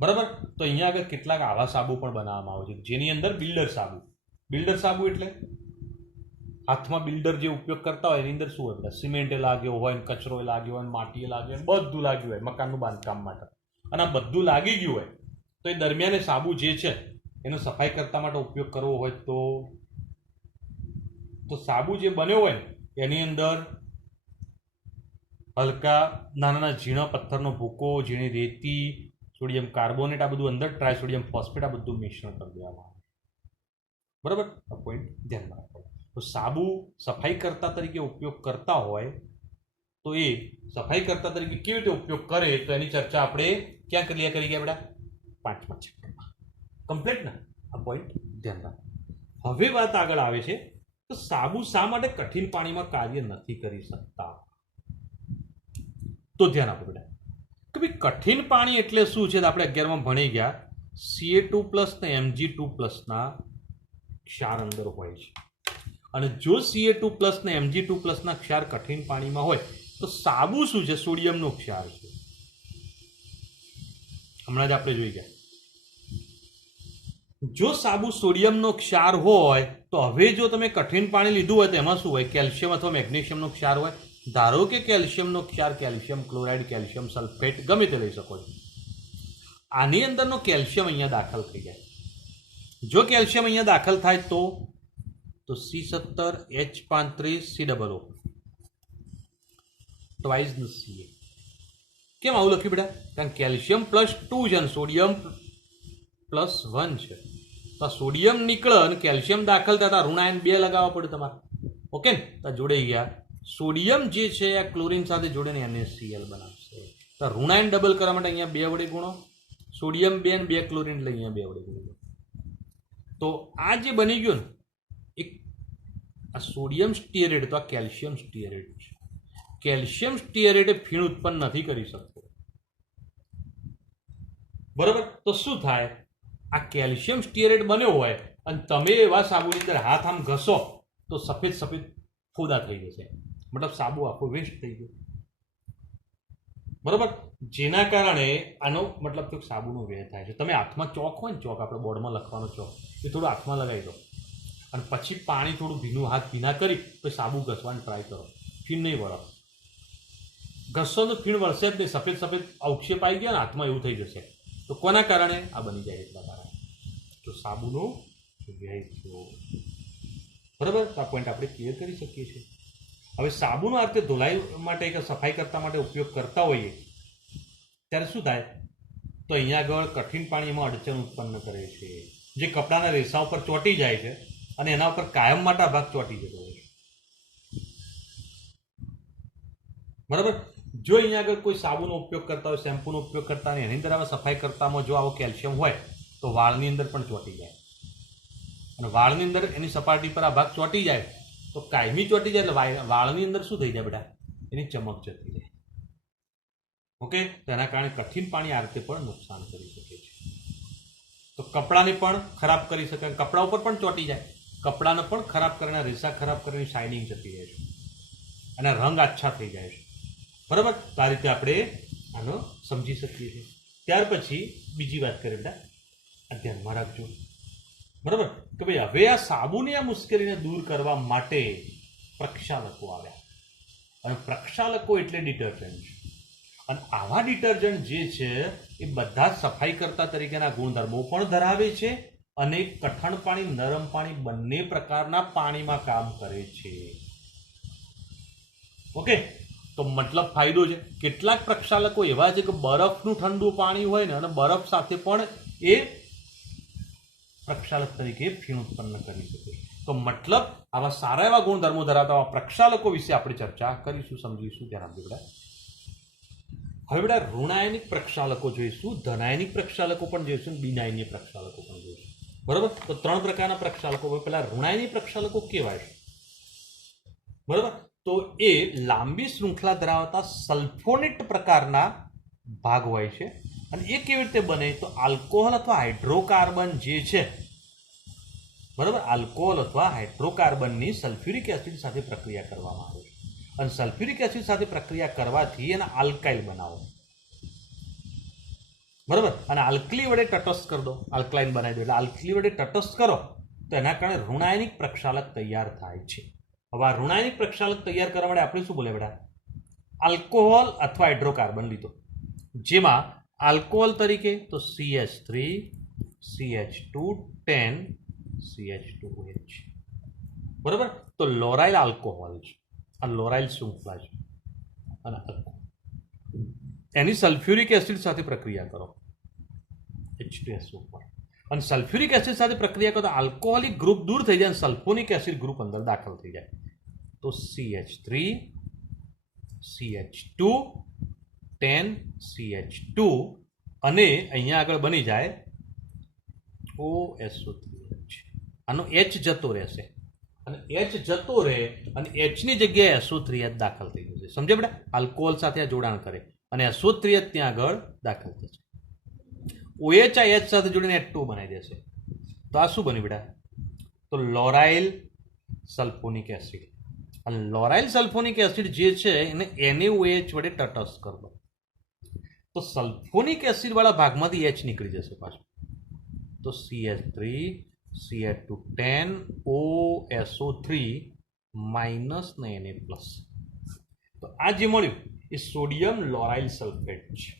બરાબર. તો અહીંયા આગળ કેટલાક આવા સાબુ પણ બનાવવામાં આવે છે જેની અંદર બિલ્ડર સાબુ. બિલ્ડર સાબુ એટલે હાથમાં બિલ્ડર જે ઉપયોગ કરતા હોય એની અંદર શું હોય, સિમેન્ટ લાગ્યો હોય, કચરો લાગ્યો હોય, માટી લાગ્યો હોય, બધું લાગ્યું હોય મકાનનું બાંધકામ માટે, અને આ બધું લાગી ગયું હોય તો એ દરમિયાન સાબુ જે છે એનો સફાઈ કરતા માટે ઉપયોગ કરવો હોય તો સાબુ જે બન્યો હોય એની અંદર હલકા નાના ઝીણા પથ્થરનો ભૂકો, ઝીણી રેતી, સોડિયમ કાર્બોનેટ, આ બધું અંદર ટ્રાયસોડિયમ ફોસ્ફેટ, આ બધું મિશ્રણ કરી દેવામાં આવે. બરાબર. આ પોઈન્ટ ધ્યાનમાં રાખો. તો સાબુ સફાઈ કરતા તરીકે ઉપયોગ કરતા હોય તો એ સફાઈ કરતા તરીકે કેવી રીતે ઉપયોગ કરે તો એની ચર્ચા આપણે ક્યાં કરી ગયા બેટા? 5મા ચેપ્ટરમાં. કમ્પ્લીટ ને? આ પોઈન્ટ ધ્યાન રાખો. હવે વાત આગળ આવે છે તો સાબુ શા માટે કઠિન પાણીમાં કાર્ય નથી કરી શકતા? તો ધ્યાન આપો બેટા કે ભાઈ કઠિન પાણી એટલે શું છે? આપણે 11માં ભણી ગયા Ca2+ ને Mg2+ ના ક્ષાર અંદર હોય છે, અને જો Ca2+ ને Mg2+ ના ક્ષાર કઠિન પાણીમાં હોય તો સાબુ શું છે? સોડિયમનો ક્ષાર છે. હમણાં જ આપણે જોઈ ગયા. જો સાબુ સોડિયમનો ક્ષાર હોય તો હવે જો તમે કઠિન પાણી લીધું હોય તો એમાં શું હોય? કેલ્શિયમ અથવા મેગ્નેશિયમનો ક્ષાર હોય. ધારો કે કેલ્શિયમનો ક્ષાર, કેલ્શિયમ ક્લોરાઇડ, કેલ્શિયમ સલ્ફેટ ગમે તે લઈ શકો છો. આની અંદરનો કેલ્શિયમ અહીંયા દાખલ થઈ જાય. જો કેલ્શિયમ અહીંયા દાખલ થાય તો C17H35COO ટ્વાઇસ નું Ca. કેમ આવું લખ્યું બેટા? કારણ કેલ્શિયમ +2 છે અને સોડિયમ +1 છે. તો સોડિયમ નીકળે અને કેલ્શિયમ દાખલ થતા ઋણાયન 2 લગાવવા પડે તમારે. ઓકે ને? તો જોડાઈ ગયા. સોડિયમ જે છે આ ક્લોરીન સાથે જોડીને NaCl બનાવશે. તો ઋણાયન ડબલ કરવા માટે અહીંયા 2 વડે ગુણો, સોડિયમ 2 અને 2 ક્લોરીન એટલે અહીંયા 2 વડે ગુણો. તો આ જે બની ગયું ને એક આ સોડિયમ સ્ટીઅરેટ, તો આ કેલ્શિયમ સ્ટીઅરેટ છે. કેલ્શિયમ સ્ટીઅરેટ ફીણ ઉત્પન્ન નથી કરી શકતો. બરાબર. તો શું થાય? આ કેલ્શિયમ સ્ટીઅરેટ બન્યો હોય અને તમે એવા સાબુની અંદર હાથ આમ ઘસો તો સફેદ સફેદ ફોદા થઈ જશે, મતલબ સાબુ આખો વેસ્ટ થઈ ગયો. બરાબર. જેના કારણે આનો મતલબ કે સાબુનો વ્યય થાય છે. તમે હાથમાં ચોક હોય ને, ચોક આપણે બોર્ડમાં લખવાનો ચોક, એ થોડું હાથમાં લગાવી દો અને પછી પાણી થોડું ભીનું, હાથ ભીના કરી તો સાબુ ઘસવાની ટ્રાય કરો. ફીણ નહીં વળો. ઘસો તો ફીણ વળશે જ નહીં. સફેદ સફેદ અવક્ષેપ આવી ગયા ને હાથમાં એવું થઈ જશે. તો કોના કારણે આ બની જાય? એટલા કારણે. તો સાબુનો વ્યય થયો. બરાબર. તો આ પોઈન્ટ આપણે ક્લિયર કરી શકીએ છીએ. હવે સાબુનો આ રીતે ધોલાઈ માટે કે સફાઈ કરતા માટે ઉપયોગ કરતા હોઈએ ત્યારે શું થાય? તો અહીંયા આગળ કઠિન પાણીમાં અડચણ ઉત્પન્ન કરે છે. જે કપડાના રેસા ઉપર ચોંટી જાય છે અને એના ઉપર કાયમ માટે આ ભાગ ચોંટી જતો હોય છે. બરાબર. જો અહીંયા આગળ કોઈ સાબુનો ઉપયોગ કરતા હોય, શેમ્પૂનો ઉપયોગ કરતા હોય, એની અંદર આવા સફાઈ કરતામાં જો આવો કેલ્શિયમ હોય તો વાળની અંદર પણ ચોંટી જાય, અને વાળની અંદર એની સપાટી પર આ ભાગ ચોંટી જાય તો કાયમી ચોંટી જાય એટલે વાળની અંદર શું થઈ જાય બેટા? એની ચમક જતી જાય. ઓકે. તો એના કારણે કઠિન પાણી આ રીતે પણ નુકસાન કરી શકે છે. તો કપડાને પણ ખરાબ કરી શકે, કપડા ઉપર પણ ચોંટી જાય, કપડાને પણ ખરાબ કરીને, રેસા ખરાબ કરીને શાઇનિંગ જતી રહે છે અને રંગ આછા થઈ જાય છે. બરાબર. તો આ રીતે આપણે આનો સમજી શકીએ છીએ. ત્યાર પછી બીજી વાત કરીએ બેટા, આ ધ્યાનમાં રાખજો. બરાબર. કે ભાઈ હવે આ સાબુની આ મુશ્કેલીને દૂર કરવા માટે પ્રક્ષાલકો આવ્યા, અને પ્રક્ષાલકો એટલે ડિટર્જન્ટ છે. અને આવા ડિટર્જન્ટ જે છે એ બધા સફાઈ કરતા તરીકેના ગુણધર્મો પણ ધરાવે છે અને કઠણ પાણી, નરમ પાણી બંને પ્રકારના પાણીમાં કામ કરે છે. ઓકે. તો મતલબ ફાયદો છે. કેટલાક પ્રક્ષાલકો એવા છે કે બરફનું ઠંડુ પાણી હોય ને અને બરફ સાથે પણ એ પ્રક્ષાલક તરીકે ફીણ ઉત્પન્ન કરી શકે. તો મતલબ આવા સારા એવા ગુણધર્મો ધરાવતા આવા પ્રક્ષાલકો વિશે આપણે ચર્ચા કરીશું, સમજીશું. ધ્યાન આપજો બેટા. હવે બેટા ઋણાયનિક પ્રક્ષાલકો જોઈશું, ધનાયનિક પ્રક્ષાલકો પણ જોઈશું, બિનાયનિક પ્રક્ષાલકો પણ જોઈશું. બરાબર. તો 3 પ્રકારના પ્રક્ષાલકો. પેલા ઋણાયનિક પ્રક્ષાલકો કેવા છે? બરાબર. તો એ લાંબી શૃંખલા ધરાવતા સલ્ફોનેટ પ્રકારના ભાગ હોય છે. અને એ કેવી રીતે બને? તો આલ્કોહોલ અથવા હાઇડ્રોકાર્બન જે છે બરાબર, આલ્કોહોલ અથવા હાઇડ્રોકાર્બનની સલ્ફ્યુરિક એસિડ સાથે પ્રક્રિયા કરવામાં આવે છે અને સલ્ફ્યુરિક એસિડ સાથે પ્રક્રિયા કરવાથી એના આલ્કાઇલ બનાવો, બરાબર, અને આલ્કલી વડે તટસ્થ કરી દો, આલ્કલાઇન બનાવી દો. એટલે આલ્કલી વડે તટસ્થ કરો તો એના કારણે ઋણાયનિક પ્રક્ષાલક તૈયાર થાય છે. હવે આ ઋણાયનિક પ્રક્ષાલક તૈયાર કરવા માટે આપણે શું બોલે બેટા? આલ્કોહોલ અથવા હાઇડ્રોકાર્બન લીધો, જેમાં આલ્કોહોલ તરીકે તો CH3 CH2 10 CH2OH, બરાબર. તો લોરાઇલ આલ્કોહોલ છે, આ લોરાઇલ શૃંખલા છે અને એની સલ્ફ્યુરિક એસિડ સાથે પ્રક્રિયા કરો H2SO પર, અને સલ્ફ્યુરિક એસિડ સાથે પ્રક્રિયા કરો તો આલ્કોહોલિક ગ્રુપ દૂર થઈ જાય અને સલ્ફોનિક એસિડ ગ્રુપ અંદર દાખલ થઈ જાય. તો CH3 CH2 10 CH2 અને અહીંયા આગળ બની જાય OSO3H. આનો H જતો રહેશે અને H જતો રહે અને H ની જગ્યાએ SO3H દાખલ થઈ જશે. સમજે બેટા? આલ્કોહોલ સાથે આ જોડાણ કરે અને SO3H ત્યાં આગળ દાખલ થશે. OH આ H સાથે જોડીને H2 બનાવી દેશે. તો આ શું બન્યું બેટા? તો લોરાઇલ સલ્ફોનિક એસિડ. અને લોરાઇલ સલ્ફોનિક એસિડ જે છે એને NaOH વડે તટસ્થ કરી દો તો સલ્ફોનિક એસિડ વાળા ભાગમાંથી H નીકળી જશે પાછું. તો CH3 CH2 10 OSO3 માઇનસ ને Na પ્લસ. તો આ જે મળ્યું એ સોડિયમ લોરાઇલ સલ્ફેટ છે.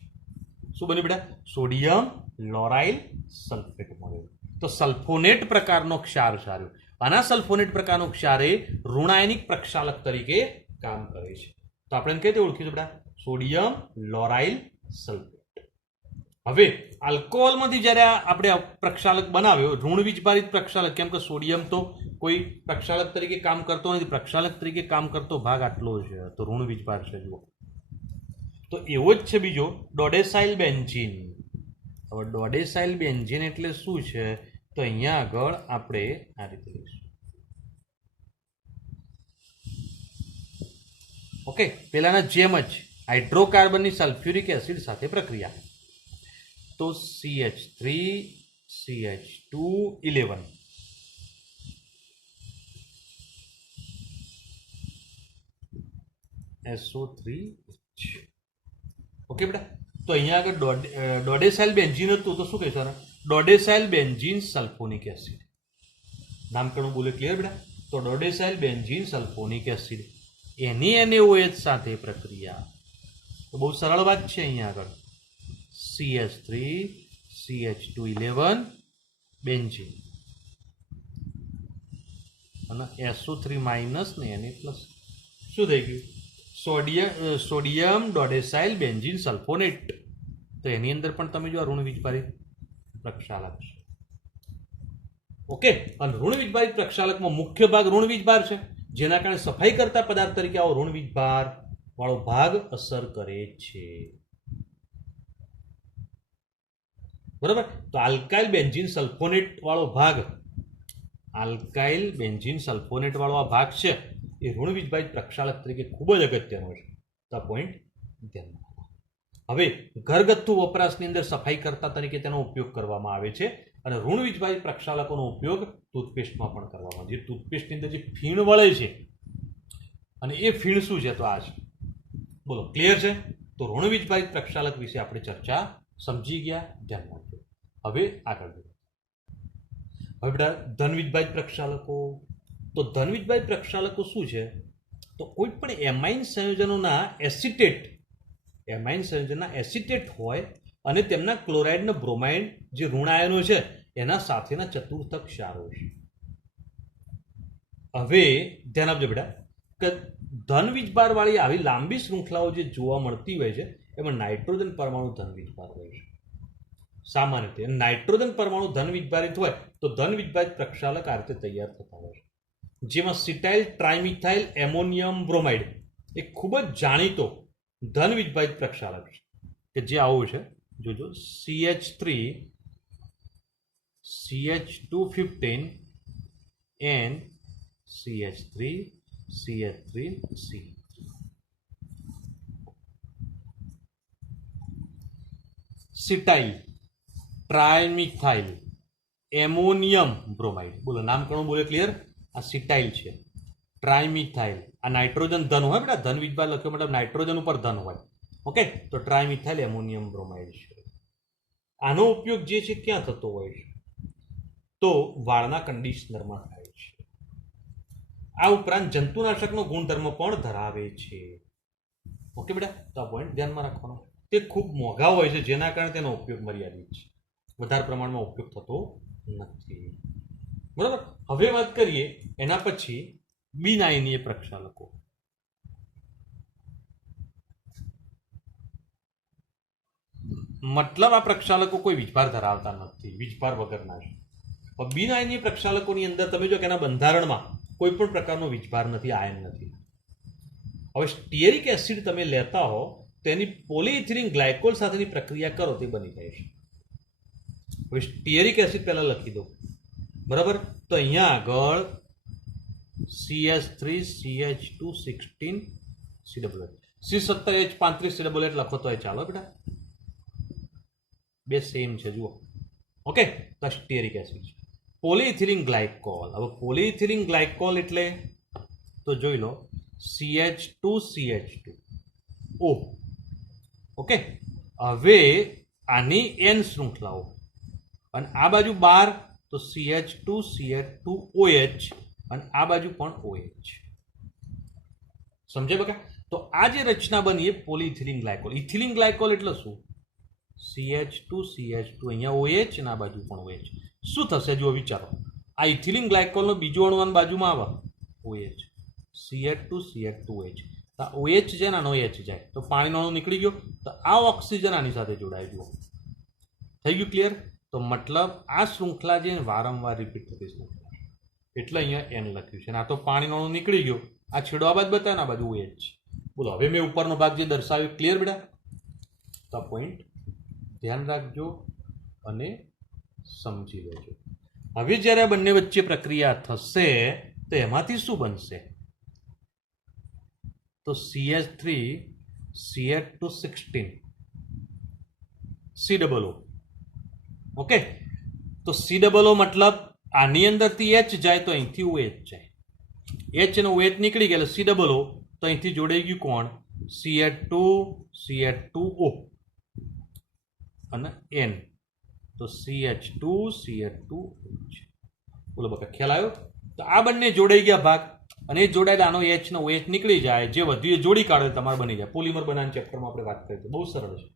શું બન્યું બેટા? સોડિયમ લોરાઇલ સલ્ફેટ મળ્યું. તો સલ્ફોનેટ પ્રકારનો ક્ષાર સાર્યો. આના સલ્ફોનેટ પ્રકારનો ક્ષાર એ ઋણાયનિક પ્રક્ષાલક તરીકે કામ કરે છે. તો આપણે કઈ રીતે ઓળખીશું બેટા? Sodium lauryl sulphate. હવે આલ્કોહોલમાંથી જ્યારે આપણે પ્રક્ષાલક બનાવ્યો, ઋણ વીજભારિત પ્રક્ષાલક, કેમ કે સોડિયમ તો કોઈ પ્રક્ષાલક તરીકે કામ કરતો નથી, પ્રક્ષાલક તરીકે કામ કરતો ભાગ આટલો છે, તો ઋણ વીજભાર છે. જુઓ, તો એવો જ છે બીજો ડોડેસાઇલ બેન્ઝીન. હવે ડોડેસાઇલ બેન્ઝીન એટલે શું છે? તો અહીંયા આગળ આપણે આ રીતે લઈશું. ઓકે, પેલાના જેમ જ હાઇડ્રોકાર્બનની સલ્ફ્યુરિક એસિડ સાથે પ્રક્રિયા. તો CH3 CH2 11 SO3H. ઓકે બેટા? તો અહીંયા આગળ ડોડેસાઇલ બેન્ઝીન હતું તો શું કહીશું? ડોડેસાઇલ બેન્ઝીન સલ્ફોનિક એસિડ. નામકરણ બોલે ક્લિયર બેટા? તો ડોડેસાઇલ બેન્ઝીન સલ્ફોનિક એસિડ એની NaOH સાથે પ્રક્રિયા. તો બહુ સરળ વાત છે. અહીંયા આગળ CH3 CH2 11 બેન્ઝીન અને SO3 માઇનસ ને Na પ્લસ. શું થઈ ગયું? Sodium dodecyl benzene sulphonate. તો એની અંદર પણ તમે જો ઋણ વીજભારિત પ્રક્ષાલક છે. ઓકે, અને ઋણ વીજભારિત પ્રક્ષાલકમાં મુખ્ય ભાગ ઋણ વીજભાર છે, જેના કારણે સફાઈ કરતા પદાર્થ તરીકે આવો ઋણ વીજભાર વાળો ભાગ અસર કરે છે. બરાબર? તો આલ્કાઇલ બેન્ઝીન સલ્ફોનેટ વાળો ભાગ, આલ્કાઇલ બેન્ઝીન સલ્ફોનેટ વાળો આ ભાગ છે એ ઋણ વીજભારિત પ્રક્ષાલક તરીકે ખૂબ જ અગત્યનો છે. તો આ પોઈન્ટ ધ્યાનમાં રાખો. હવે ઘરગથ્થુ વપરાશની અંદર સફાઈ કરતા તરીકે તેનો ઉપયોગ કરવામાં આવે છે અને ઋણ વીજભારિત પ્રક્ષાલકોનો ઉપયોગ ટૂથપેસ્ટમાં પણ કરવામાં આવે છે. ટૂથપેસ્ટની અંદર જે ફીણ વળે છે અને એ ફીણ શું છે? તો આ છે. બોલો, ક્લિયર છે? તો ઋણ વીજભારિત પ્રક્ષાલક વિશે આપણે ચર્ચા સમજી ગયા. ધ્યાન રાખજો. હવે આગળ હવે બેટા ધન વીજભારિત પ્રક્ષાલકો. તો ધન વીજભારિત પ્રક્ષાલકો શું છે? તો કોઈ પણ એમાઇન સંયોજનોના એસિટેટ હોય અને તેમના ક્લોરાઇડ અને બ્રોમાઇડ જે ઋણાયનો છે એના સાથેના ચતુર્થક ક્ષારો છે. હવે ધ્યાન આપજો બેટા કે ધન વીજભાર વાળી આવી લાંબી શૃંખલાઓ જે જોવા મળતી હોય છે એમાં નાઇટ્રોજન પરમાણુ ધન વીજભાર હોય છે સામાન્ય રીતે. નાઇટ્રોજન પરમાણુ ધન વીજભારિત હોય તો ધન વીજભારિત પ્રક્ષાલક આ રીતે તૈયાર થતા હોય છે, જેમાં સિટાઇલ ટ્રાઇમિથાઇલ એમોનિયમ બ્રોમાઇડ એ ખૂબ જ જાણીતો ધન વીજભારિત પ્રક્ષાલક છે કે જે આવું છે. જોજો, CH3 CH215 and CH3 CH3 C. Cetyl trimethyl ammonium bromide. બોલો નામ ઘણું બોલે ક્લિયર. આ સિટાઇલ છે. ટ્રાઇમિથાઇલ. આ નાઇટ્રોજન ધન હોય બેટા, ધન વીજભાર લખ્યો મતલબ નાઇટ્રોજન ઉપર ધન હોય. ઓકે, તો ટ્રાઇમિથાઇલ એમોનિયમ બ્રોમાઇડ છે. આનો ઉપયોગ જે છે ક્યાં થતો હોય છે? તો વાળના કન્ડિશનરમાં થાય છે. આ ઉપરાંત જંતુનાશકનો ગુણધર્મ પણ ધરાવે છે. ઓકે બેટા, તો આ પોઈન્ટ ધ્યાનમાં રાખવાનો. તે ખૂબ મોંઘા હોય છે, જેના કારણે તેનો ઉપયોગ મર્યાદિત છે, વધારે પ્રમાણમાં ઉપયોગ થતો નથી. બરાબર. હવે વાત કરીએ એના પછી બિનઆયનીય પ્રક્ષાલકો. મતલબ આ પ્રક્ષાલકો કોઈ વીજભાર ધરાવતા નથી, વીજભાર વગરના છે. બિનઆયનીય પ્રક્ષાલકોની અંદર તમે જો કે એના બંધારણમાં કોઈ પણ પ્રકારનો વીજભાર નથી, આયન નથી. હવે સ્ટીયરિક એસિડ તમે લેતા હો તેની પોલીઇથિલિન ગ્લાયકોલ સાથેની પ્રક્રિયા કરો તે બની જાય છે. હવે સ્ટીયરિક એસિડ પહેલા લખી દો, બરાબર. તો અહીંયા આગળ CH3CH216 CH C17H35 લખો તો એ ચાલો બેટા, બે સેમ છે જુઓ. ઓકે, તો સ્ટીયરિક એસિડ છે. Polyethylene glycol. હવે પોલીઇથિલિન ગ્લાયકોલ એટલે તો જોઈ લો CH2CH2O. ઓકે, હવે આની n શૃંખલાઓ અને આ બાજુ 12 તો CH2CH2OH અને આ બાજુ પણ OH. સમજાય બકા? તો આ જે રચના બની એ પોલીઇથિલિન ગ્લાયકોલ. ઇથિલિન ગ્લાયકોલ એટલે શું? CH2CH2 અહીંયા OH અને આ બાજુ પણ OH. શું થશે જો વિચારો, આ ઇથિલિન ગ્લાયકોલનો બીજો અણુ આની બાજુમાં આવે OH, CH2CH2OH. તો OH છે ને આનો H જાય તો પાણીનો અણુ નીકળી ગયો, તો આ ઓક્સિજન આની સાથે જોડાઈ ગયો. થઈ ગયું ક્લિયર? તો મતલબ આ શૃંખલા જે વારંવાર રિપીટ થતી શૃંખલા, એટલે અહીંયા n લખ્યું છે. અને આ તો પાણીનો અણુ નીકળી ગયો, આ છેડો આ બાજુ બતાવે ને આ બાજુ OH. બોલો હવે મેં ઉપરનો ભાગ જે દર્શાવ્યો ક્લિયર બેટા? તો આ પોઈન્ટ ધ્યાન રાખજો અને સમજી લેજો. હવે જ્યારે આ બંને વચ્ચે પ્રક્રિયા થશે તો એમાંથી શું બનશે? તો CH3CH216 COO. ઓકે, તો COO મતલબ આની અંદરથી H જાય તો અહીંથી OH જાય. H અને OH નીકળી ગયા એટલે COO, તો અહીંથી જોડાઈ ગયું કોણ? CH2CH2O અને N, તો CH2CH2OH. બોલો બકા ખ્યાલ આવ્યો? તો આ બંને જોડાઈ ગયા ભાગ, અને એ જોડાયેલા આનો H ને OH નીકળી જાય, જે વધુ એ જોડી કાઢે તમારે બની જાય. પોલિમર બનાવવાના ચેપ્ટરમાં આપણે વાત કરી, બહુ સરળ છે,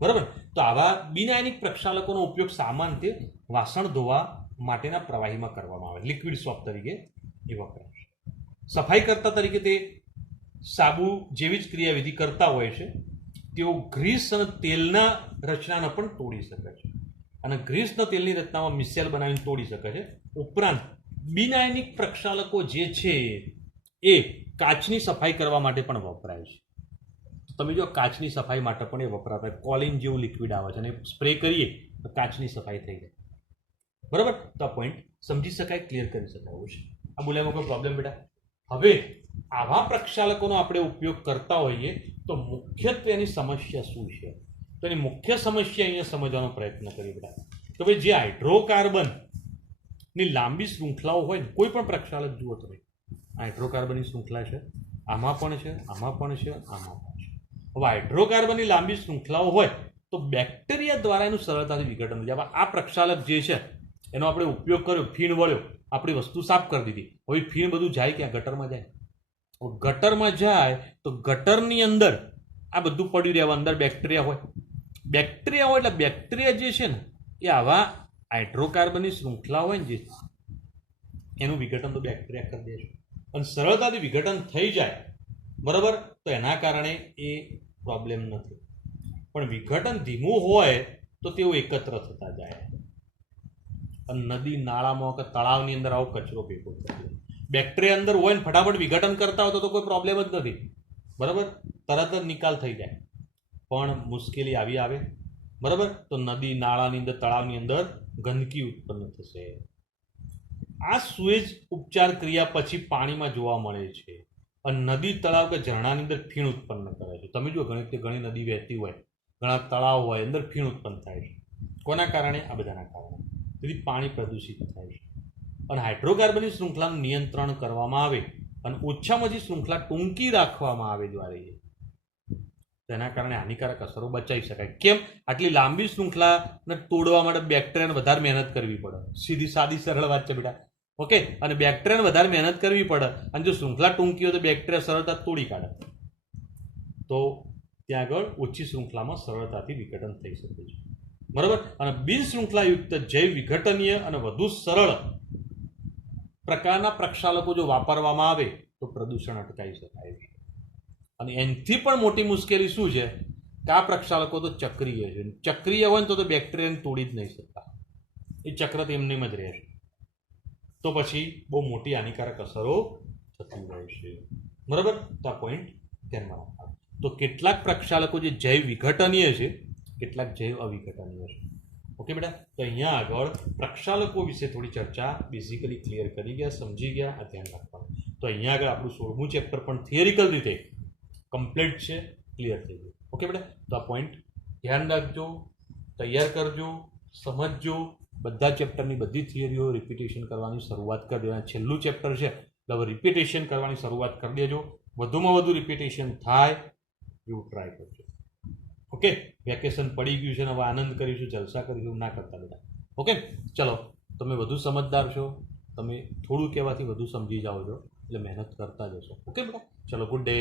બરાબર. તો આવા બિનઆયનિક પ્રક્ષાલકોનો ઉપયોગ સામાન્ય વાસણ ધોવા માટેના પ્રવાહીમાં કરવામાં આવે, લિક્વિડ સોપ તરીકે એ વપરાય છે. સફાઈ કરતા તરીકે તે સાબુ જેવી જ ક્રિયાવિધિ કરતા હોય છે. તેઓ ગ્રીસ અને તેલના રચનાને પણ તોડી શકે છે, અને ગ્રીસના તેલની રચનામાં મિસેલ બનાવીને તોડી શકે છે. ઉપરાંત બિનઆયનિક પ્રક્ષાલકો જે છે એ કાચની સફાઈ કરવા માટે પણ વપરાય છે. તમે જો કાચની સફાઈ માટે પણ એ વપરાતા હોય, કોલિન જેવું લિક્વિડ આવે છે અને સ્પ્રે કરીએ તો કાચની સફાઈ થઈ જાય. બરાબર. તો આ પોઈન્ટ સમજી શકાય, ક્લિયર કરી શકાય છે. આ બોલ્યામાં કોઈ પ્રોબ્લેમ બેટા? હવે આવા પ્રક્ષાલકોનો આપણે ઉપયોગ કરતા હોઈએ તો મુખ્યત્વે એની સમસ્યા શું છે? તો એની મુખ્ય સમસ્યા અહીંયા સમજવાનો પ્રયત્ન કરીએ બેટા. તો ભાઈ જે હાઇડ્રોકાર્બન ની લાંબી શૃંખલાઓ હોય ને, કોઈ પણ પ્રક્ષાલક જુઓ તમે, હાઇડ્રોકાર્બનની શૃંખલા છે, આમાં પણ છે, આમાં પણ છે, આમાં પણ છે. હવે હાઇડ્રોકાર્બનની લાંબી શૃંખલાઓ હોય તો બેક્ટેરિયા દ્વારા એનું સરળતાથી વિઘટન થઈ જાય. આ પ્રક્ષાલક જે છે એનો આપણે ઉપયોગ કર્યો, ફીણ વળ્યો, આપણી વસ્તુ સાફ કરી દીધી. હવે ફીણ બધું જાય ક્યાં? ગટરમાં જાય. ગટરમાં જાય તો ગટરની અંદર આ બધું પડ્યું રહેવા, અંદર બેક્ટેરિયા હોય. બેક્ટેરિયા હોય એટલે બેક્ટેરિયા જે છે ને એ આવા હાઇડ્રોકાર્બનની શૃંખલા હોય ને જે, એનું વિઘટન તો બેક્ટેરિયા કરી દે છે, અને સરળતાથી વિઘટન થઈ જાય, બરાબર. તો એના કારણે એ પ્રોબ્લેમ નથી. પણ વિઘટન ધીમું હોય તો તેઓ એકત્ર થતા જાય, અને નદી નાળામાં કે તળાવની અંદર આવો કચરો ભેગો થાય. બેક્ટેરિયા અંદર હોય ને ફટાફટ વિઘટન કરતા હોય તો કોઈ પ્રોબ્લેમ જ નથી, બરાબર, તરત જ નિકાલ થઈ જાય. પણ મુશ્કેલી આવી આવે, બરાબર, તો નદી નાળાની અંદર તળાવની અંદર ગંદકી ઉત્પન્ન થશે. આ સુએજ ઉપચાર ક્રિયા પછી પાણીમાં જોવા મળે છે, અને નદી તળાવ કે ઝરણાની અંદર ફીણ ઉત્પન્ન કરે છે. તમે જુઓ ઘણી નદી વહેતી હોય, ઘણા તળાવ હોય, અંદર ફીણ ઉત્પન્ન થાય છે. કોના કારણે? આ બધાના કારણે. તેથી પાણી પ્રદૂષિત થાય છે. અને હાઇડ્રોકાર્બનની શૃંખલાનું નિયંત્રણ કરવામાં આવે અને ઓછામાં ઓછી શૃંખલા ટૂંકી રાખવામાં આવે દ્વારા તેના કારણે હાનિકારક અસરો બચાવી શકાય. કેમ? આટલી લાંબી શૃંખલાને તોડવા માટે બેક્ટેરિયાને વધારે મહેનત કરવી પડે. સીધી સાદી સરળ વાત છે બેટા. ઓકે, અને બેક્ટેરિયાને વધારે મહેનત કરવી પડે અને જો શૃંખલા ટૂંકી હોય તો બેક્ટેરિયા સરળતા તોડી કાઢે, તો ત્યાં આગળ ઓછી શૃંખલામાં સરળતાથી વિઘટન થઈ શકે છે. બરાબર. અને બિન શૃંખલાયુક્ત જૈવ વિઘટનીય અને વધુ સરળ પ્રકારના પ્રક્ષાલકો જો વાપરવામાં આવે તો પ્રદૂષણ અટકાવી શકાય છે. અને એનાથી પણ મોટી મુશ્કેલી શું છે કે આ પ્રક્ષાલકો તો ચક્રીય છે. ચક્રીય હોય ને તો બેક્ટેરિયાને તોડી જ નહીં શકતા, એ ચક્ર તેમની જ રહેશે. તો પછી બહુ મોટી હાનિકારક અસરો થતી હોય છે. બરાબર. તો આ પોઈન્ટ ધ્યાનમાં રાખવા. તો કેટલાક પ્રક્ષાલકો જે જૈવ વિઘટનીય છે, કેટલાક જૈવ અવિઘટનીય છે. ઓકે બેટા. તો અહીંયા આગળ પ્રક્ષાલકો વિશે થોડી ચર્ચા બેઝિકલી ક્લિયર કરી ગયા, સમજી ગયા. આ ધ્યાન રાખવાનું. તો અહીંયા આગળ આપણું 16મું ચેપ્ટર પણ થિયરિકલ રીતે કમ્પ્લીટ છે, ક્લિયર થઈ ગયું. ઓકે બેટા. તો આ પોઈન્ટ ધ્યાન રાખજો, તૈયાર કરજો, સમજજો. બધા ચેપ્ટરની બધી થિયરીઓ રિપીટેશન કરવાની શરૂઆત કરી દેવાની. છેલ્લું ચેપ્ટર છે એટલે હવે રિપીટેશન કરવાની શરૂઆત કરી દેજો. વધુમાં વધુ રિપીટેશન થાય એવું ટ્રાય કરજો. ઓકે. વેકેશન પડી ગયું છે ને હવે આનંદ કરીશું, જલસા કરીશું, ના કરતા બેટા. ઓકે. ચલો, તમે વધુ સમજદાર છો, તમે થોડું કહેવાથી વધુ સમજી જાઓ છો એટલે મહેનત કરતા જશો. ઓકે બેટા. ચલો, ગુડ ડે.